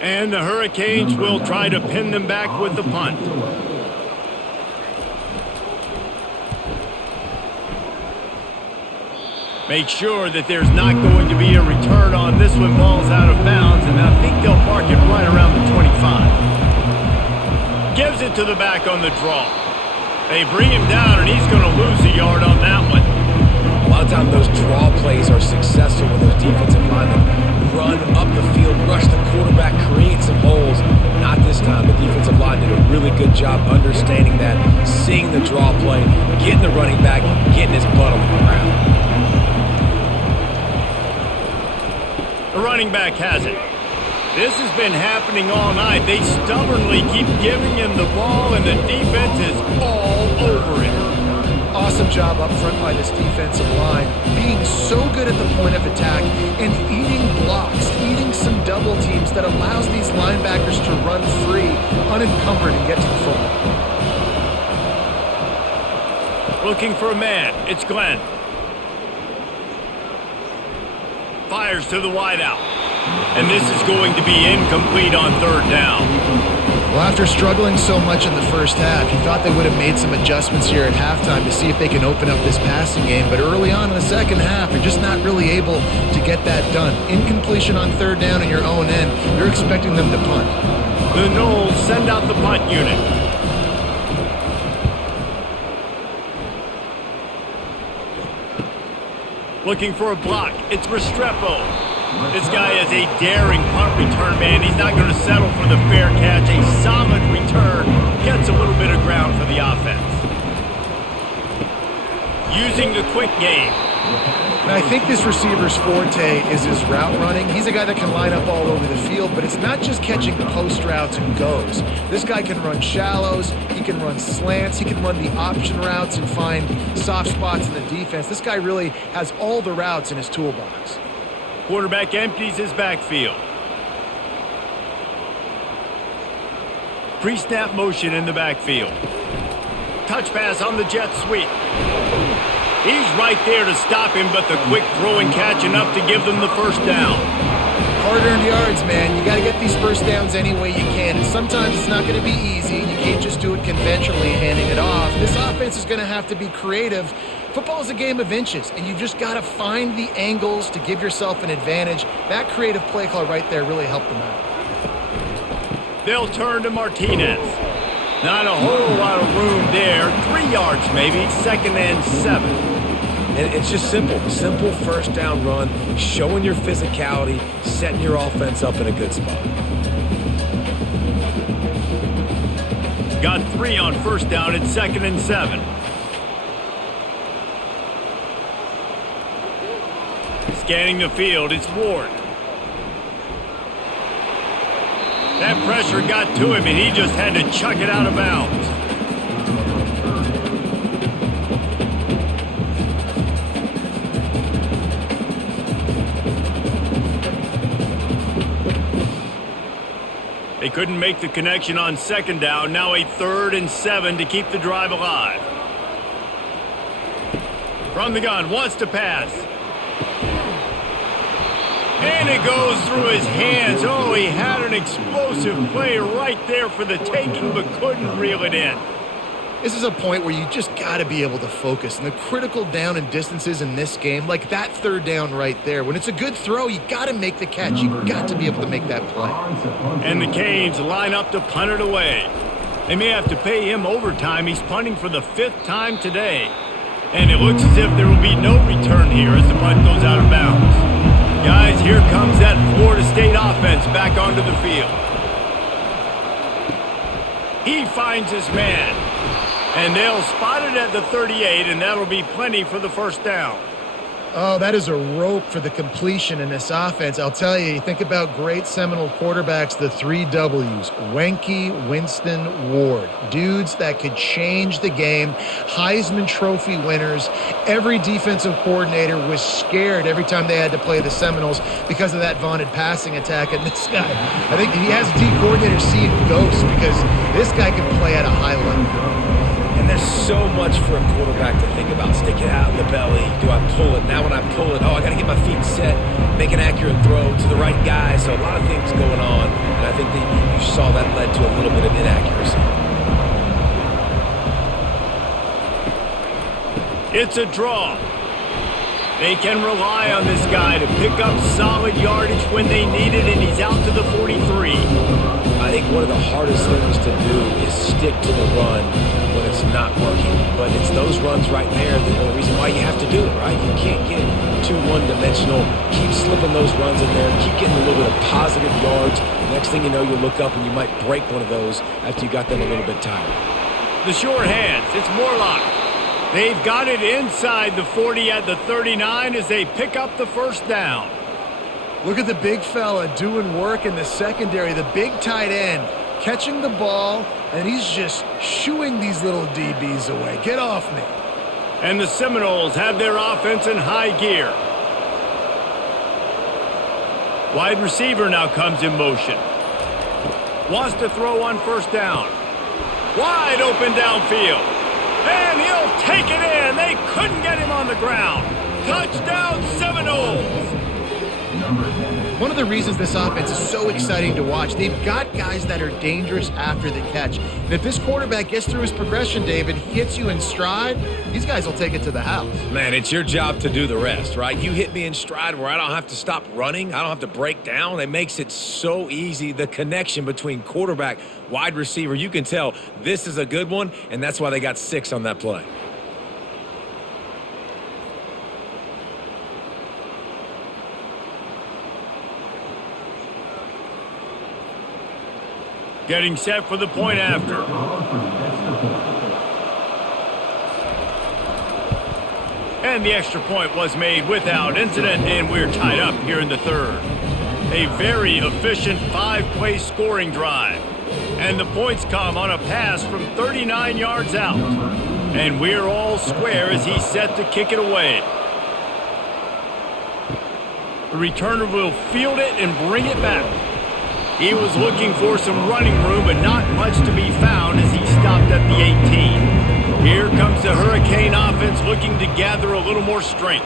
And the Hurricanes will try to pin them back with the punt. Make sure that there's not going to be a return on this one. Ball's out of bounds, and I think they'll mark it right around the 25. gives it to the back on the draw. They bring him down, and he's going to lose a yard on that one. A lot of times those draw plays are successful when those defensive linemen run up the field, rush the quarterback, create some holes. Not this time. The defensive line did a really good job understanding that, seeing the draw play, getting the running back, getting his butt on the ground. The running back has it. This has been happening all night. They stubbornly keep giving him the ball, and the defense is all over it. Awesome job up front by this defensive line, being so good at the point of attack and eating blocks, eating some double teams that allows these linebackers to run free, unencumbered, and get to the football. Looking for a man. It's Glenn. Fires to the wideout. And this is going to be incomplete on third down. Well, after struggling so much in the first half, you thought they would have made some adjustments here at halftime to see if they can open up this passing game. But early on in the second half, you're just not really able to get that done. Incompletion on third down in your own end, you're expecting them to punt. The Knowles send out the punt unit. Looking for a block. It's Restrepo. This guy is a daring punt return man. He's not going to settle for the fair catch. A solid return. Gets a little bit of ground for the offense. Using the quick game. And I think this receiver's forte is his route running. He's a guy that can line up all over the field, but it's not just catching post routes and goes. This guy can run shallows, he can run slants, he can run the option routes and find soft spots in the defense. This guy really has all the routes in his toolbox. Quarterback empties his backfield. Pre-snap motion in the backfield. Touch pass on the jet sweep. He's right there to stop him, but the quick throw and catch enough to give them the first down. Hard-earned yards, man. You got to get these first downs any way you can. And sometimes it's not going to be easy. You can't just do it conventionally, handing it off. This offense is going to have to be creative. Football is a game of inches, and you've just got to find the angles to give yourself an advantage. That creative play call right there really helped them out. They'll turn to Martinez. Not a whole lot of room there. 3 yards maybe, 2nd and 7. And it's just simple. Simple first down run, showing your physicality, setting your offense up in a good spot. Got 3 on first down at 2nd and 7. Scanning the field, it's Ward. That pressure got to him, and he just had to chuck it out of bounds. They couldn't make the connection on 2nd down. Now a 3rd and 7 to keep the drive alive. From the gun, wants to pass. And it goes through his hands. Oh, he had an explosive play right there for the taking, but couldn't reel it in. This is a point where you just got to be able to focus. And the critical down and distances in this game, like that 3rd down right there, when it's a good throw, you got to make the catch. You got to be able to make that play. And the Canes line up to punt it away. They may have to pay him overtime. He's punting for the 5th time today. And it looks as if there will be no return here as the punt goes out of bounds. Guys, here comes that Florida State offense back onto the field. He finds his man. And they'll spot it at the 38, and that'll be plenty for the first down. Oh, that is a rope for the completion in this offense. I'll tell you, you think about great Seminole quarterbacks, the 3 W's, Wenke, Winston, Ward. Dudes that could change the game, Heisman Trophy winners. Every defensive coordinator was scared every time they had to play the Seminoles because of that vaunted passing attack. And this guy, I think he has D coordinators seeing ghosts because this guy can play at a high level. And there's so much for a quarterback to think about. Stick it out in the belly. Do I pull it? Now when I pull it, I got to get my feet set, make an accurate throw to the right guy. So a lot of things going on. And I think that you saw that led to a little bit of inaccuracy. It's a draw. They can rely on this guy to pick up solid yardage when they need it, and he's out to the 43. I I think one of the hardest things to do is stick to the run when it's not working. But it's those runs right there that are the reason why you have to do it, right? You can't get too one-dimensional. Keep slipping those runs in there. Keep getting a little bit of positive yards. Next thing you know, you'll look up and you might break one of those after you got them a little bit tired. The short hands, it's Morlock. They've got it inside the 40 at the 39 as they pick up the first down. Look at the big fella doing work in the secondary, the big tight end, catching the ball, and he's just shooing these little DBs away. Get off me. And the Seminoles have their offense in high gear. Wide receiver now comes in motion. Wants to throw on first down. Wide open downfield. And he'll take it in. They couldn't get him on the ground. Touchdown Seminoles. One of the reasons this offense is so exciting to watch, they've got guys that are dangerous after the catch. And if this quarterback gets through his progression, David, hits you in stride, these guys will take it to the house. Man, it's your job to do the rest, right? You hit me in stride where I don't have to stop running. I don't have to break down. It makes it so easy. The connection between quarterback, wide receiver, you can tell this is a good one, and that's why they got 6 on that play. Getting set for the point after. And the extra point was made without incident, and we're tied up here in the third. A very efficient 5-play scoring drive. And the points come on a pass from 39 yards out. And we're all square as he's set to kick it away. The returner will field it and bring it back. He was looking for some running room, but not much to be found as he stopped at the 18. Here comes the Hurricane offense looking to gather a little more strength.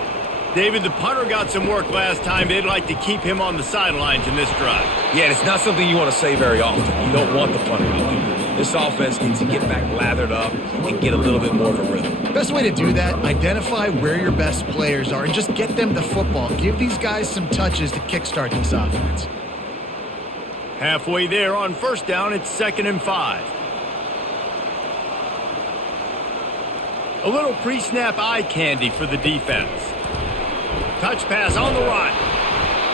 David, the punter got some work last time. They'd like to keep him on the sidelines in this drive. Yeah, it's not something you want to say very often. You don't want the punter to do that. This offense needs to get back lathered up and get a little bit more of a rhythm. Best way to do that, identify where your best players are and just get them the football. Give these guys some touches to kickstart this offense. Halfway there on first down, it's 2nd and 5. A little pre-snap eye candy for the defense. Touch pass on the run.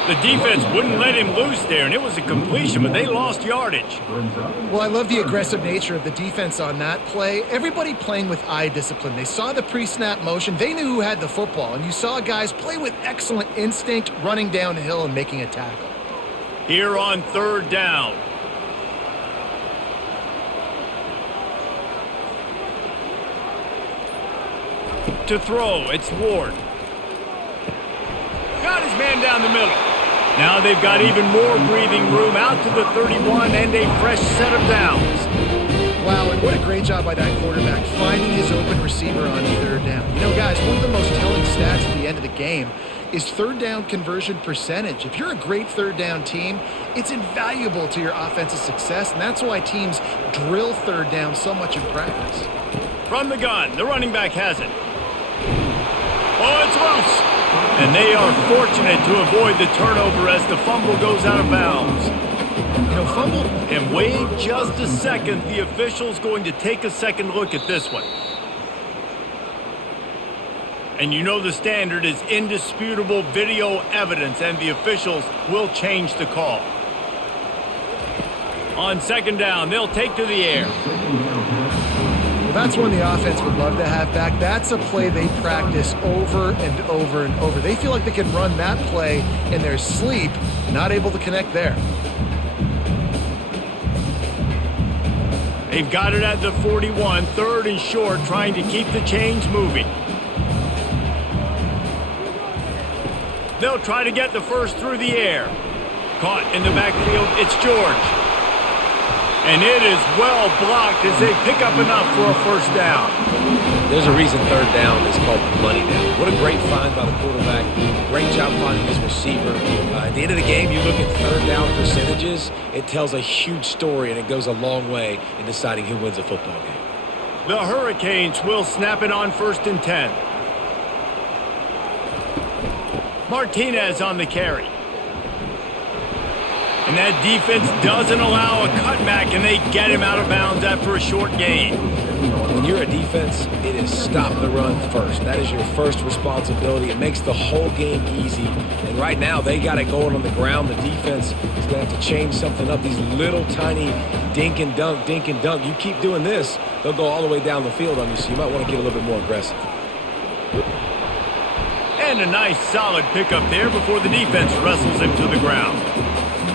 The defense wouldn't let him loose there, and it was a completion, but they lost yardage. Well, I love the aggressive nature of the defense on that play. Everybody playing with eye discipline. They saw the pre-snap motion. They knew who had the football, and you saw guys play with excellent instinct, running downhill and making a tackle. Here on 3rd down. To throw, it's Ward. Got his man down the middle. Now they've got even more breathing room out to the 31 and a fresh set of downs. Wow, and what a great job by that quarterback finding his open receiver on 3rd down. You know, guys, one of the most telling stats at the end of the game is 3rd down conversion percentage. If you're a great 3rd down team, it's invaluable to your offensive success, and that's why teams drill 3rd down so much in practice. From the gun, the running back has it. Oh, it's loose. And they are fortunate to avoid the turnover as the fumble goes out of bounds. You know, fumble. And wait just a second. The official's going to take a second look at this one. And you know the standard is indisputable video evidence, and the officials will change the call. On 2nd down, they'll take to the air. Well, that's one the offense would love to have back. That's a play they practice over and over and over. They feel like they can run that play in their sleep, not able to connect there. They've got it at the 41, 3rd and short, trying to keep the chains moving. They'll try to get the first through the air. Caught in the backfield, it's George. And it is well blocked as they pick up enough for a first down. There's a reason 3rd down is called the money down. What a great find by the quarterback. Great job finding his receiver. At the end of the game, you look at 3rd down percentages. It tells a huge story, and it goes a long way in deciding who wins a football game. The Hurricanes will snap it on 1st and 10. Martinez on the carry. And that defense doesn't allow a cutback, and they get him out of bounds after a short gain. When you're a defense, it is stop the run first. That is your first responsibility. It makes the whole game easy. And right now, they got it going on the ground. The defense is going to have to change something up. These little tiny dink and dunk. You keep doing this, they'll go all the way down the field on you, so you might want to get a little bit more aggressive. And a nice solid pickup there before the defense wrestles him to the ground.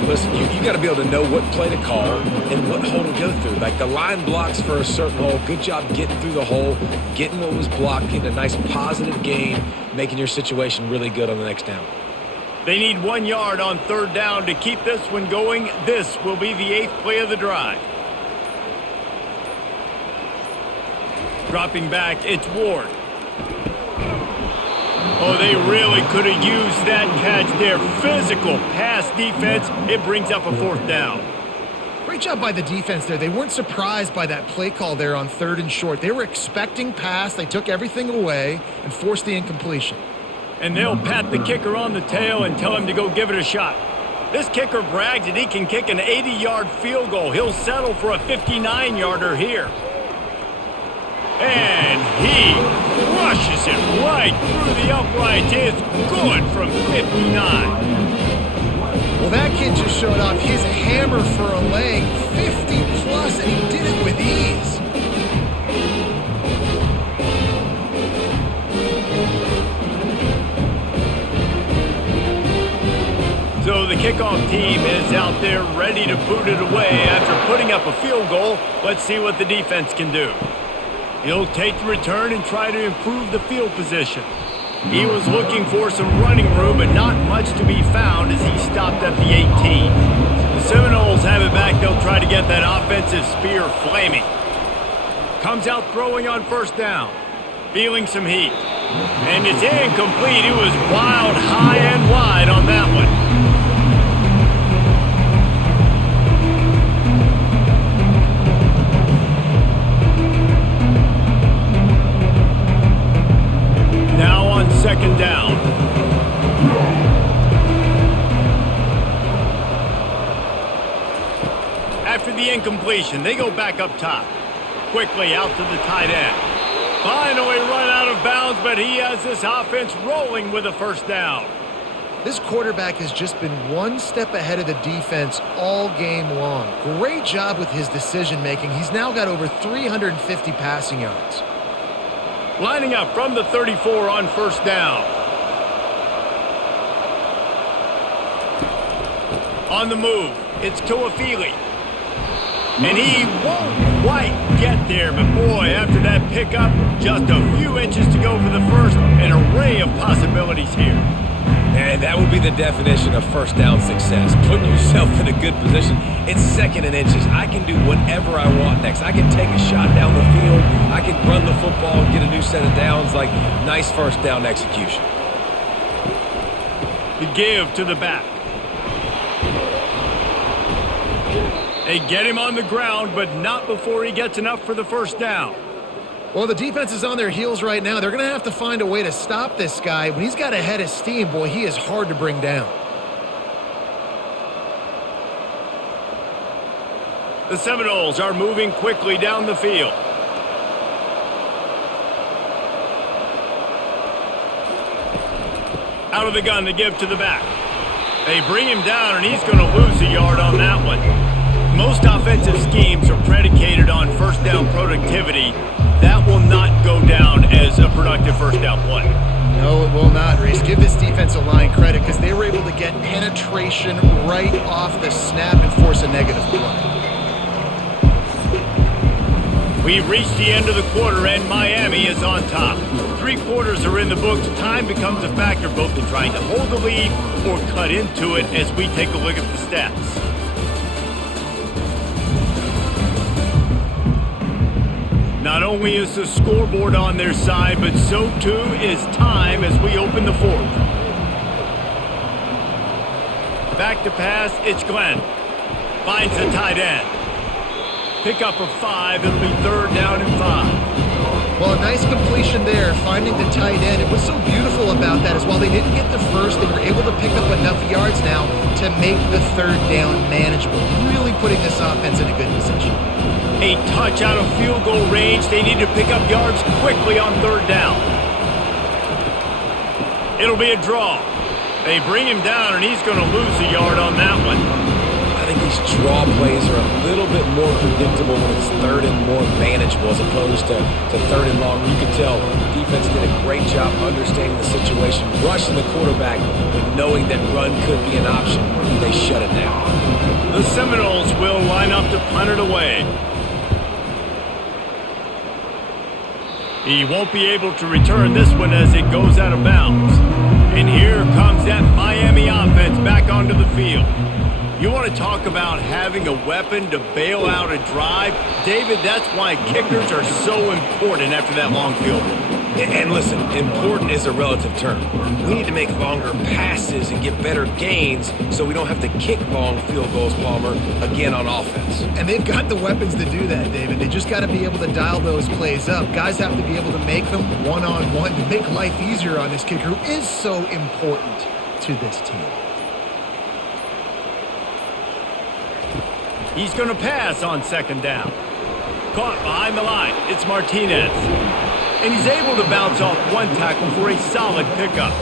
Listen, you got to be able to know what play to call and what hole to go through. Like the line blocks for a certain hole. Good job getting through the hole, getting what was blocked, getting a nice positive gain, making your situation really good on the next down. They need 1 yard on third down to keep this one going. This will be the 8th play of the drive. Dropping back, it's Ward. Oh, they really could have used that catch there. Physical pass defense. It brings up a 4th down. Great job by the defense there. They weren't surprised by that play call there on 3rd and short. They were expecting pass. They took everything away and forced the incompletion. And they'll pat the kicker on the tail and tell him to go give it a shot. This kicker brags that he can kick an 80-yard field goal. He'll settle for a 59-yarder here. And he crushes it right through the uprights. It's good from 59. Well, that kid just showed off his hammer for a leg, 50-plus, and he did it with ease. So the kickoff team is out there ready to boot it away after putting up a field goal. Let's see what the defense can do. He'll take the return and try to improve the field position. He was looking for some running room, but not much to be found as he stopped at the 18. The Seminoles have it back. They'll try to get that offensive spear flaming. Comes out throwing on 1st down. Feeling some heat. And it's incomplete. It was wild, high and wide on that one. Now on 2nd down. After the incompletion, they go back up top. Quickly out to the tight end. Finally run out of bounds, but he has this offense rolling with a 1st down. This quarterback has just been one step ahead of the defense all game long. Great job with his decision-making. He's now got over 350 passing yards. Lining up from the 34 on 1st down. On the move, it's Toafili. And he won't quite get there, but boy, after that pickup, just a few inches to go for the first. An array of possibilities here. And that would be the definition of 1st down success. Putting yourself in a good position. It's 2nd and inches. I can do whatever I want next. I can take a shot down the field. I can run the football and get a new set of downs. Like, nice 1st down execution. The give to the back. They get him on the ground, but not before he gets enough for the 1st down. Well, the defense is on their heels right now. They're going to have to find a way to stop this guy. When he's got a head of steam, boy, he is hard to bring down. The Seminoles are moving quickly down the field. Out of the gun to give to the back. They bring him down, and he's going to lose a yard on that one. Most offensive schemes are predicated on 1st down productivity. That will not go down as a productive 1st down play. No, it will not, Reese. Give this defensive line credit because they were able to get penetration right off the snap and force a negative play. We've reached the end of the quarter, and Miami is on top. 3 quarters are in the books. Time becomes a factor both in trying to hold the lead or cut into it as we take a look at the stats. Not only is the scoreboard on their side, but so too is time as we open the 4th. Back to pass, it's Glenn. Finds the tight end. Pick up a 5, it'll be 3rd down and 5. Well, a nice completion there, finding the tight end. And what's so beautiful about that is while they didn't get the first, they were able to pick up enough yards now to make the third down manageable, really putting this offense in a good position. A touch out of field goal range. They need to pick up yards quickly on third down. It'll be a draw. They bring him down, and he's going to lose a yard on that one. I think these draw plays are a little bit more predictable when it's third and more manageable as opposed to third and long. You can tell defense did a great job understanding the situation, rushing the quarterback, but knowing that run could be an option. They shut it down. The Seminoles will line up to punt it away. He won't be able to return this one as it goes out of bounds. And here comes that Miami offense back onto the field. You want to talk about having a weapon to bail out a drive? David, that's why kickers are so important after that long field goal. And listen, important is a relative term. We need to make longer passes and get better gains so we don't have to kick long field goals, Palmer, again on offense. And they've got the weapons to do that, David. They just got to be able to dial those plays up. Guys have to be able to make them one-on-one to make life easier on this kicker who is so important to this team. He's going to pass on second down. Caught behind the line. It's Martinez. And he's able to bounce off one tackle for a solid pickup.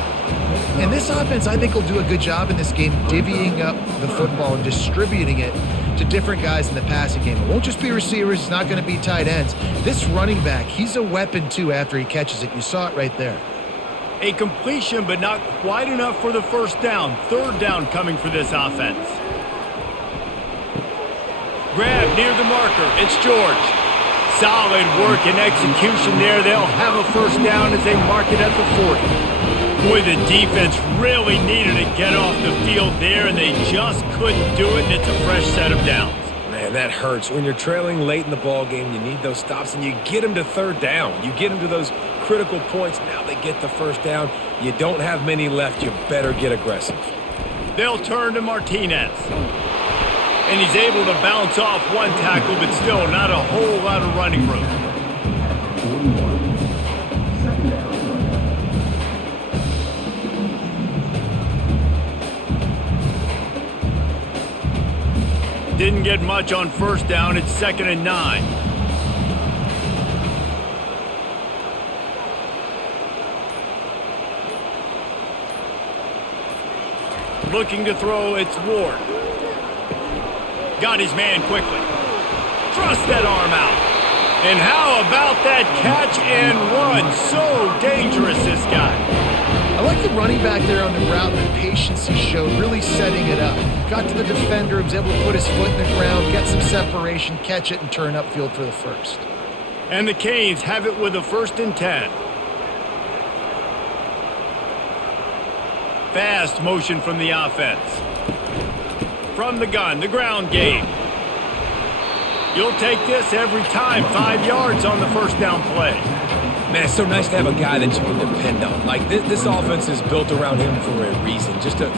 And this offense, I think, will do a good job in this game divvying up the football and distributing it to different guys in the passing game. It won't just be receivers. It's not going to be tight ends. This running back, he's a weapon, too, after he catches it. You saw it right there. A completion, but not quite enough for the first down. Third down coming for this offense. Grab near the marker. It's George. Solid work and execution there. They'll have a first down as they mark it at the 40. Boy, the defense really needed to get off the field there, and they just couldn't do it, and it's a fresh set of downs. Man, that hurts. When you're trailing late in the ball game, you need those stops, and you get them to third down. You get them to those critical points. Now they get the first down. You don't have many left. You better get aggressive. They'll turn to Martinez. And he's able to bounce off one tackle, but still not a whole lot of running room. Didn't get much on first down. It's 2nd and 9. Looking to throw, it's Ward. Got his man quickly. Thrust that arm out. And how about that catch and run? So dangerous, this guy. I like the running back there on the route, the patience he showed, really setting it up. Got to the defender, was able to put his foot in the ground, get some separation, catch it, and turn upfield for the first. And the Canes have it with a 1st and 10. Fast motion from the offense. From the gun, the ground game. You'll take this every time. 5 yards on the first down play. Man, it's so nice to have a guy that you can depend on. Like, this offense is built around him for a reason. Just a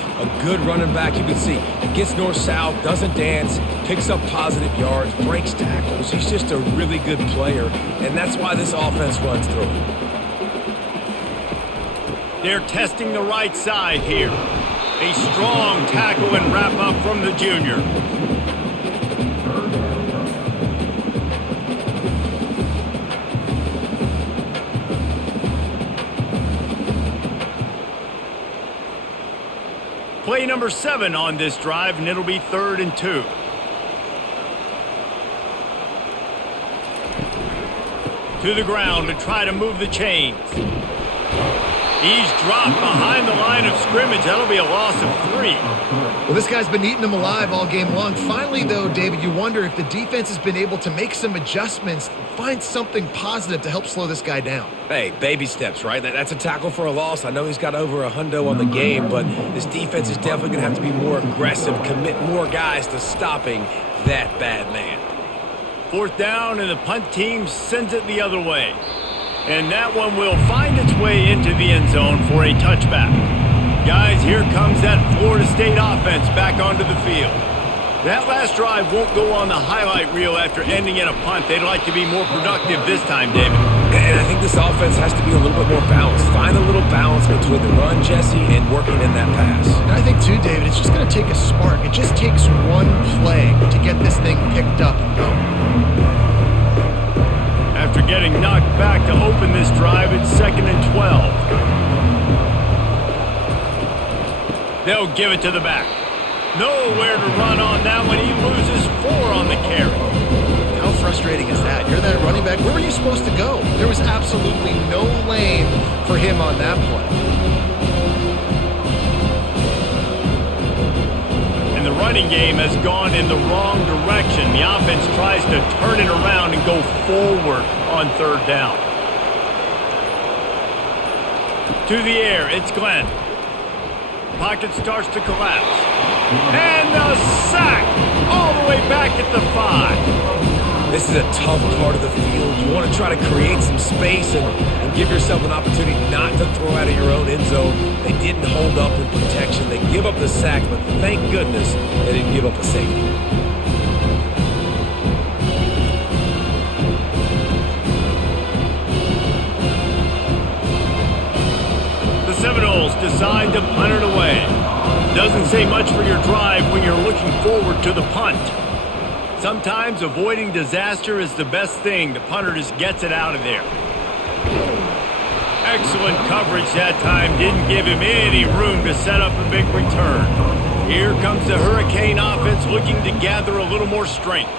good running back. You can see gets north-south, doesn't dance, picks up positive yards, breaks tackles. He's just a really good player, and that's why this offense runs through him. They're testing the right side here. A strong tackle and wrap up from the junior. Play number 7 on this drive, and it'll be 3rd and 2. To the ground to try to move the chains. He's dropped behind the line of scrimmage. That'll be a loss of 3. Well, this guy's been eating them alive all game long. Finally, though, David, you wonder if the defense has been able to make some adjustments, find something positive to help slow this guy down. Hey, baby steps, right? That's a tackle for a loss. I know he's got over $100 on the game, but this defense is definitely going to have to be more aggressive, commit more guys to stopping that bad man. 4th down, and the punt team sends it the other way. And that one will find its way into the end zone for a touchback. Guys, here comes that Florida State offense back onto the field. That last drive won't go on the highlight reel after ending in a punt. They'd like to be more productive this time, David. And I think this offense has to be a little bit more balanced. Find a little balance between the run, Jesse, and working in that pass. And I think, too, David, it's just going to take a spark. It just takes one play to get this thing picked up and going. After getting knocked back to open this drive, it's 2nd and 12. They'll give it to the back. Nowhere to run on that one. He loses 4 on the carry. How frustrating is that? You're that running back. Where were you supposed to go? There was absolutely no lane for him on that play. And the running game has gone in the wrong direction. The offense tries to turn it around and go forward on 3rd down. To the air, it's Glenn. Pocket starts to collapse. And a sack all the way back at the 5. This is a tough part of the field. You want to try to create some space and give yourself an opportunity not to throw out of your own end zone. They didn't hold up in protection. They give up the sack, but thank goodness they didn't give up a safety. The Seminoles decide to punt it away. Doesn't say much for your drive when you're looking forward to the punt. Sometimes avoiding disaster is the best thing. The punter just gets it out of there. Excellent coverage that time. Didn't give him any room to set up a big return. Here comes the Hurricane offense looking to gather a little more strength.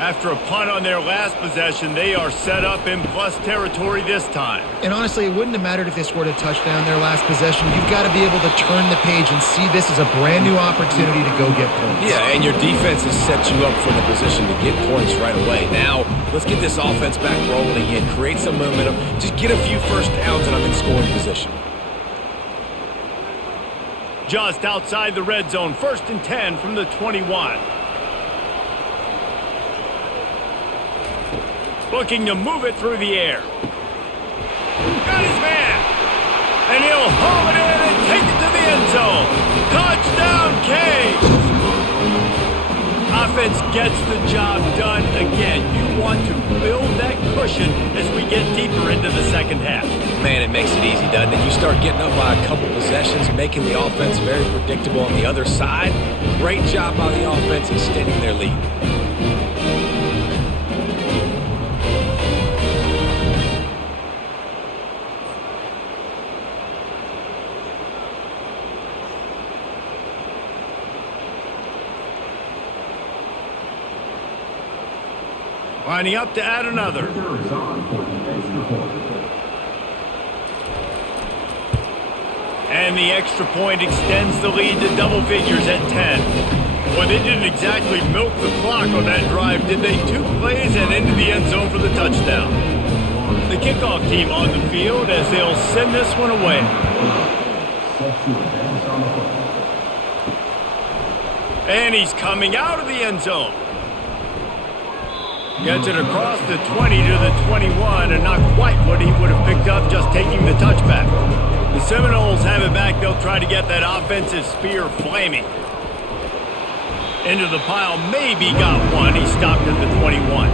After a punt on their last possession, they are set up in plus territory this time. And honestly, it wouldn't have mattered if they scored a touchdown their last possession. You've got to be able to turn the page and see this as a brand new opportunity to go get points. Yeah, and your defense has set you up for the position to get points right away. Now, let's get this offense back rolling again, create some momentum, just get a few first downs and I'm in scoring position. Just outside the red zone, 1st and 10 from the 21. Looking to move it through the air. Got his man. And he'll home it in and take it to the end zone. Touchdown, Canes. Offense gets the job done again. You want to build that cushion as we get deeper into the second half. Man, it makes it easy, doesn't it? You start getting up by a couple possessions, making the offense very predictable on the other side. Great job by the offense extending their lead. Lining up to add another. And the extra point extends the lead to double figures at 10. Well, they didn't exactly milk the clock on that drive, did they? 2 plays and into the end zone for the touchdown. The kickoff team on the field as they'll send this one away. And he's coming out of the end zone. Gets it across the 20 to the 21, and not quite what he would have picked up just taking the touchback. The Seminoles have it back. They'll try to get that offensive spear flaming. Into the pile, maybe got one. He stopped at the 21.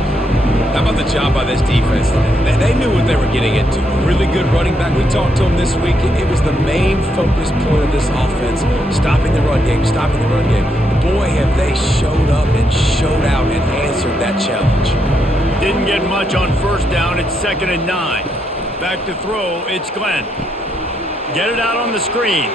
How about the job by this defense today? They knew what they were getting into. Really good running back. We talked to him this week. It was the main focus point of this offense. Stopping the run game, stopping the run game. Boy, have they showed up and showed out and answered that challenge. Didn't get much on 1st down. It's 2nd and 9. Back to throw. It's Glenn. Get it out on the screen.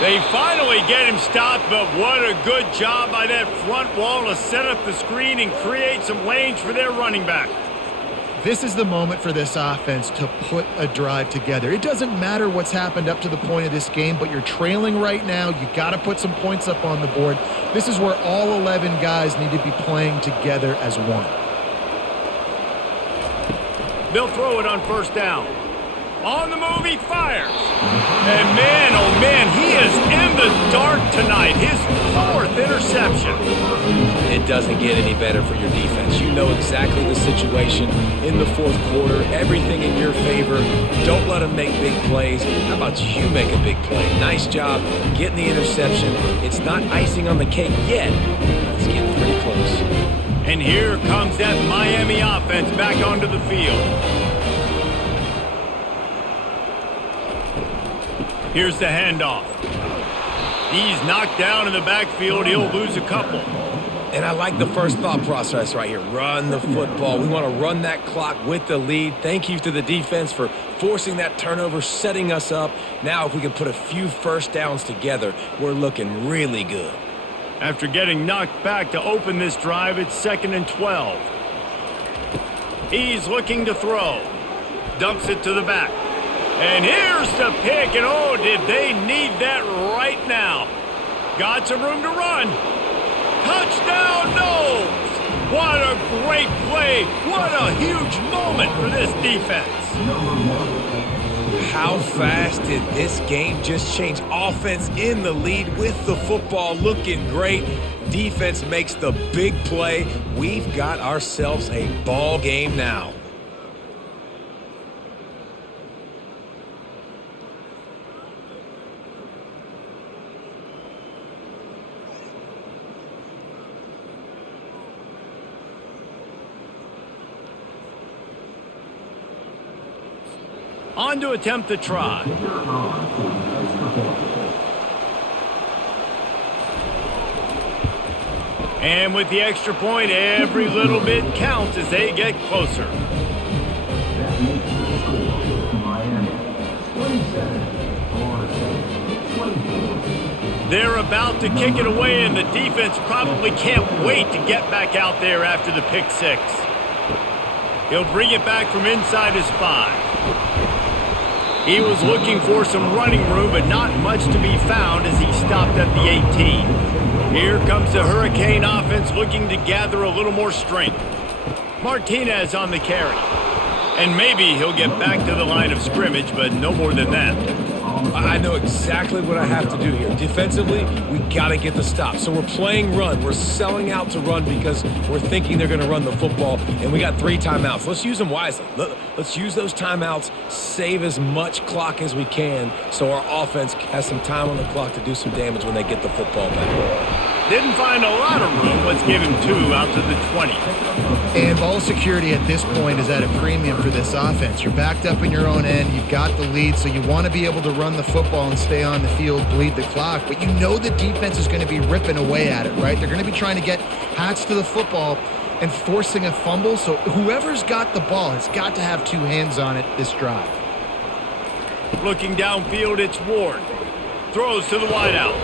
They finally get him stopped, but what a good job by that front wall to set up the screen and create some lanes for their running back. This is the moment for this offense to put a drive together. It doesn't matter what's happened up to the point of this game, but you're trailing right now. You got to put some points up on the board. This is where all 11 guys need to be playing together as one. They'll throw it on 1st down. On the move, he fires. And man, oh man, he is in the dark tonight. His 4th interception. It doesn't get any better for your defense. You know exactly the situation in the 4th quarter. Everything in your favor. Don't let them make big plays. How about you make a big play? Nice job getting the interception. It's not icing on the cake yet, but it's getting pretty close. And here comes that Miami offense back onto the field. Here's the handoff. He's knocked down in the backfield. He'll lose a couple. And I like the first thought process right here. Run the football. We want to run that clock with the lead. Thank you to the defense for forcing that turnover, setting us up. Now if we can put a few first downs together, we're looking really good. After getting knocked back to open this drive, it's 2nd and 12. He's looking to throw. Dumps it to the back. And here's the pick, and oh, did they need that right now. Got some room to run. Touchdown, no! What a great play. What a huge moment for this defense. How fast did this game just change? Offense in the lead with the football, looking great. Defense makes the big play. We've got ourselves a ball game now. On to attempt the try. And with the extra point, every little bit counts as they get closer. That makes the score Miami 27, Florida State 24. They're about to kick it away, and the defense probably can't wait to get back out there after the pick six. He'll bring it back from inside his 5. He was looking for some running room, but not much to be found as he stopped at the 18. Here comes the Hurricane offense looking to gather a little more strength. Martinez on the carry. And maybe he'll get back to the line of scrimmage, but no more than that. I know exactly what I have to do here. Defensively, we got to get the stop. So we're playing run. We're selling out to run because we're thinking they're going to run the football, and we got 3 timeouts. Let's use them wisely. Let's use those timeouts, save as much clock as we can so our offense has some time on the clock to do some damage when they get the football back. Didn't find a lot of room. Let's give him 2 out to the 20. And ball security at this point is at a premium for this offense. You're backed up in your own end. You've got the lead, so you want to be able to run the football and stay on the field, bleed the clock. But you know the defense is going to be ripping away at it, right? They're going to be trying to get Hats to the football and forcing a fumble. So whoever's got the ball has got to have 2 hands on it this drive. Looking downfield, it's Ward. Throws to the wideout.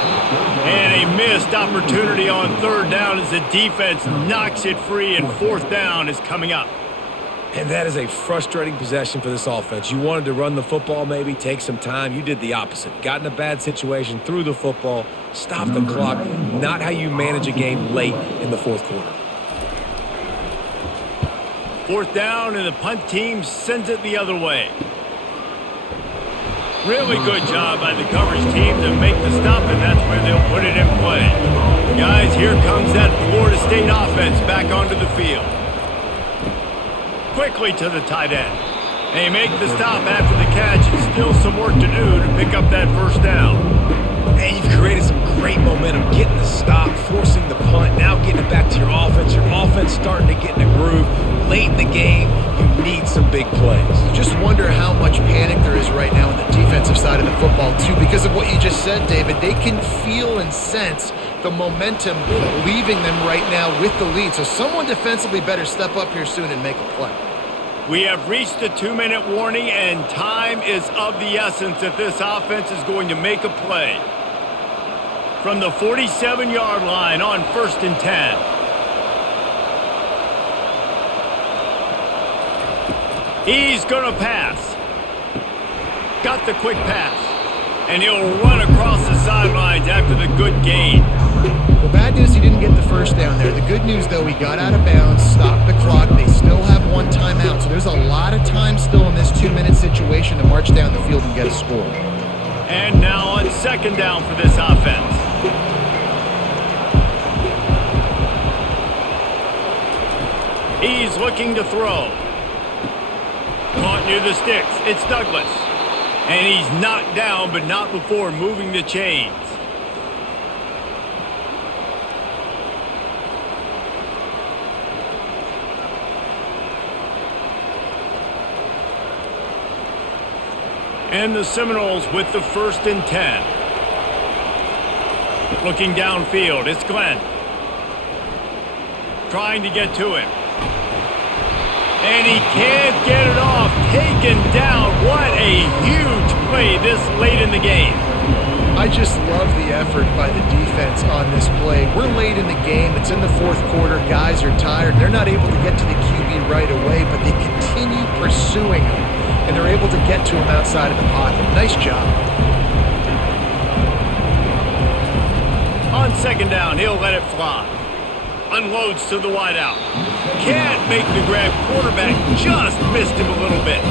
And a missed opportunity on 3rd down as the defense knocks it free, and 4th down is coming up. And that is a frustrating possession for this offense. You wanted to run the football, maybe take some time. You did the opposite. Got in a bad situation, threw the football, stopped the clock. Not how you manage a game late in the 4th quarter. 4th down, and the punt team sends it the other way. Really good job by the coverage team to make the stop, and that's where they'll put it in play. Guys, here comes that Florida State offense back onto the field. Quickly to the tight end. They make the stop after the catch, and still some work to do to pick up that 1st down. And you've created some great momentum, getting the stop, forcing the punt, now getting it back to your offense. Your offense starting to get in a groove. Late in the game, you need some big plays. Just wonder how much panic there is right now on the defensive side of the football, too, because of what you just said, David. They can feel and sense the momentum leaving them right now with the lead. So someone defensively better step up here soon and make a play. We have reached the 2-minute warning, and time is of the essence if this offense is going to make a play. From the 47-yard line on 1st and 10. He's going to pass. Got the quick pass. And he'll run across the sidelines after the good gain. Well, bad news, he didn't get the 1st down there. The good news, though, he got out of bounds, stopped the clock. They still have 1 timeout. So there's a lot of time still in this 2-minute situation to march down the field and get a score. And now on 2nd down for this offense. He's looking to throw. Caught near the sticks. It's Douglas. And he's knocked down, but not before moving the chains. And the Seminoles with the 1st and 10. Looking downfield, it's Glenn. Trying to get to him. And he can't get it off. Taken down. What a huge play this late in the game. I just love the effort by the defense on this play. We're late in the game. It's in the 4th quarter. Guys are tired. They're not able to get to the QB right away, but they continue pursuing him, and they're able to get to him outside of the pocket. Nice job. On 2nd down, he'll let it fly. Unloads to the wideout. Can't make the grab. Quarterback just missed him a little bit.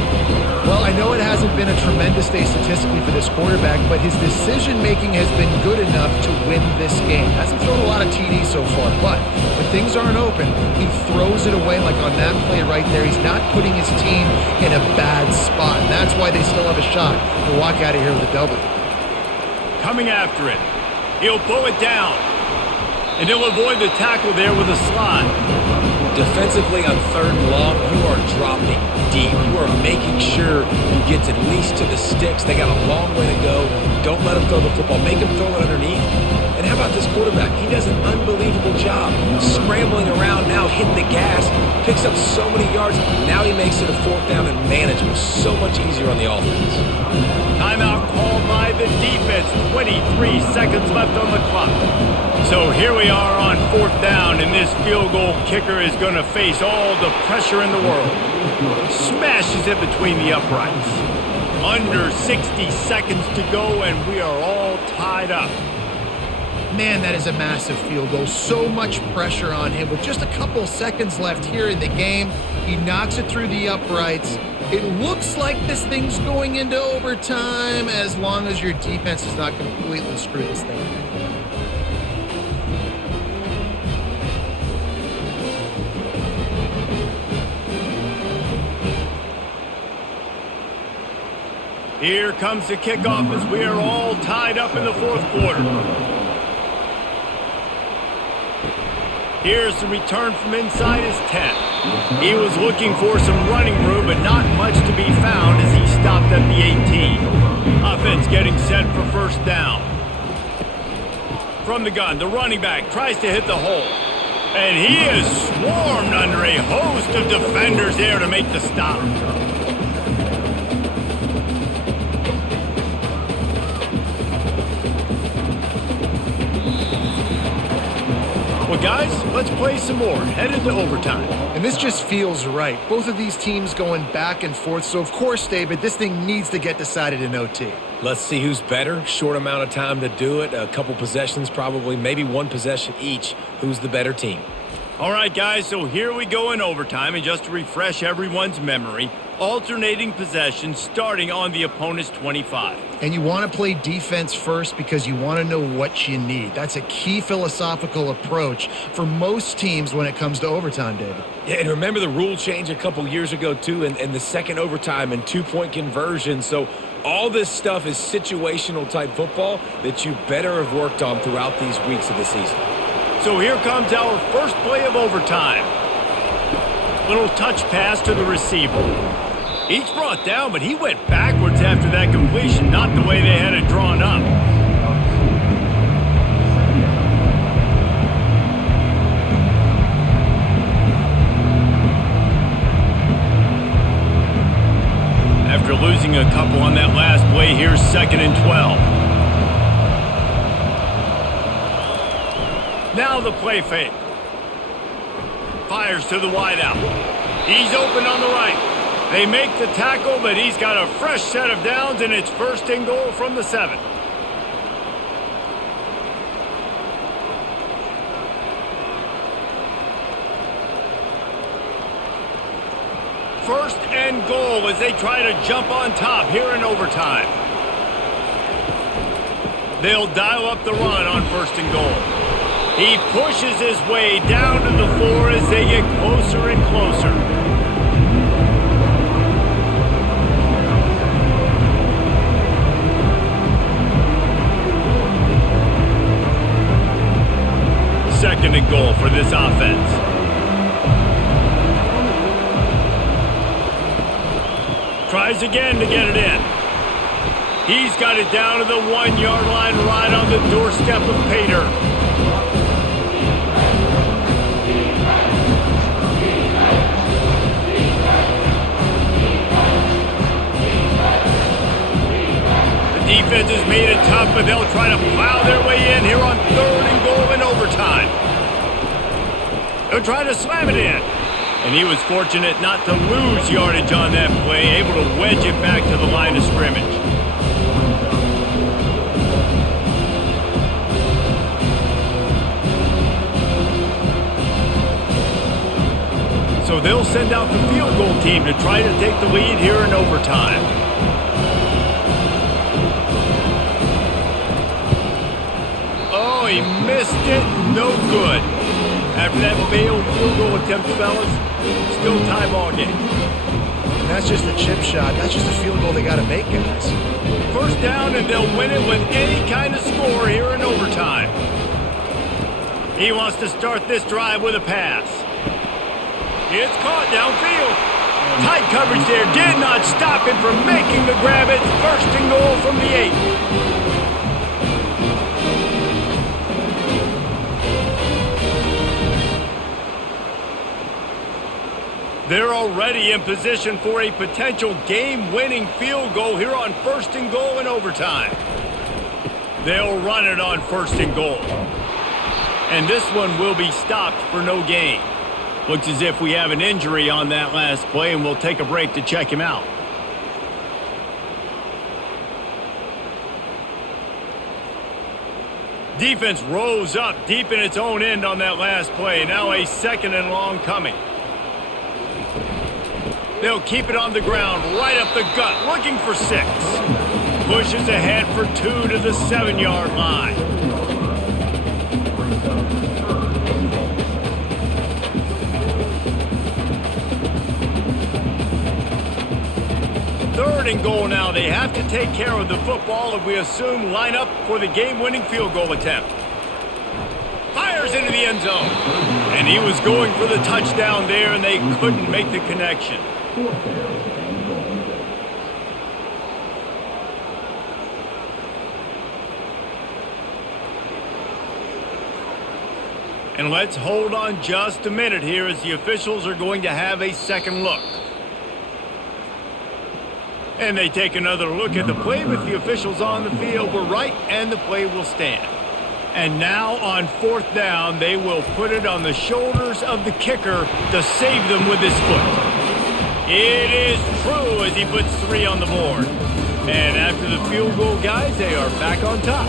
Well, I know it hasn't been a tremendous day statistically for this quarterback, but his decision-making has been good enough to win this game. Hasn't thrown a lot of TDs so far, but when things aren't open, he throws it away like on that play right there. He's not putting his team in a bad spot, and that's why they still have a shot to walk out of here with a W. Coming after it. He'll pull it down. And he'll avoid the tackle there with a slide. Defensively on 3rd and long, you are dropping deep. You are making sure you get at least to the sticks. They got a long way to go. Don't let them throw the football. Make them throw it underneath. And how about this quarterback? He does an unbelievable job scrambling around, now hitting the gas, picks up so many yards. Now he makes it a 4th down and manageable. So much easier on the offense. Timeout called by the defense. 23 seconds left on the clock. So here we are on 4th down, and this field goal kicker is going to face all the pressure in the world. Smashes it between the uprights. Under 60 seconds to go, and we are all tied up. Man, that is a massive field goal. So much pressure on him. With just a couple seconds left here in the game, he knocks it through the uprights. It looks like this thing's going into overtime as long as your defense does not completely screw this thing up. Here comes the kickoff as we are all tied up in the 4th quarter. Here's the return from inside his 10. He was looking for some running room, but not much to be found as he stopped at the 18. Offense getting set for 1st down. From the gun, the running back tries to hit the hole. And he is swarmed under a host of defenders there to make the stop. Well, guys, let's play some more. Headed to overtime. And this just feels right. Both of these teams going back and forth. So, of course, David, this thing needs to get decided in OT. Let's see who's better. Short amount of time to do it. A couple possessions probably, maybe one possession each. Who's the better team? All right, guys, so here we go in overtime. And just to refresh everyone's memory, alternating possessions starting on the opponent's 25. And you want to play defense first because you want to know what you need. That's a key philosophical approach for most teams when it comes to overtime, David. Yeah, and remember the rule change a couple years ago, too, and the second overtime and 2-point conversion. So all this stuff is situational type football that you better have worked on throughout these weeks of the season. So here comes our first play of overtime. Little touch pass to the receiver. He's brought down, but he went backwards after that completion, not the way they had it drawn up. After losing a couple on that last play, here's 2nd and 12. Now the play fake. Fires to the wideout. He's open on the right. They make the tackle, but he's got a fresh set of downs, and it's 1st and goal from the 7. First and goal as they try to jump on top here in overtime. They'll dial up the run on 1st and goal. He pushes his way down to the 4 as they get closer and closer. Second and goal for this offense. Tries again to get it in. He's got it down to the 1-yard line right on the doorstep of Pater. Defense has made it tough, but they'll try to plow their way in here on 3rd and goal in overtime. They'll try to slam it in. And he was fortunate not to lose yardage on that play, able to wedge it back to the line of scrimmage. So they'll send out the field goal team to try to take the lead here in overtime. Oh, he missed it. No good. After that failed field goal attempt, fellas, still tie ball game. And that's just a chip shot. That's just a field goal they got to make, guys. First down, and they'll win it with any kind of score here in overtime. He wants to start this drive with a pass. It's caught downfield. Tight coverage there did not stop him from making the grab. It's 1st and goal from the 8. They're already in position for a potential game-winning field goal here on 1st and goal in overtime. They'll run it on 1st and goal. And this one will be stopped for no gain. Looks as if we have an injury on that last play, and we'll take a break to check him out. Defense rose up deep in its own end on that last play. Now a 2nd and long coming. They'll keep it on the ground, right up the gut, looking for 6. Pushes ahead for 2 to the 7-yard line. Third and goal now. They have to take care of the football, and we assume line up for the game-winning field goal attempt. Fires into the end zone. And he was going for the touchdown there, and they couldn't make the connection. And let's hold on just a minute here as the officials are going to have a second look. And they take another look at the play with the officials on the field. We're right, and the play will stand. And now on 4th down, they will put it on the shoulders of the kicker to save them with his foot. It is true as he puts 3 on the board. And after the field goal, guys, they are back on top.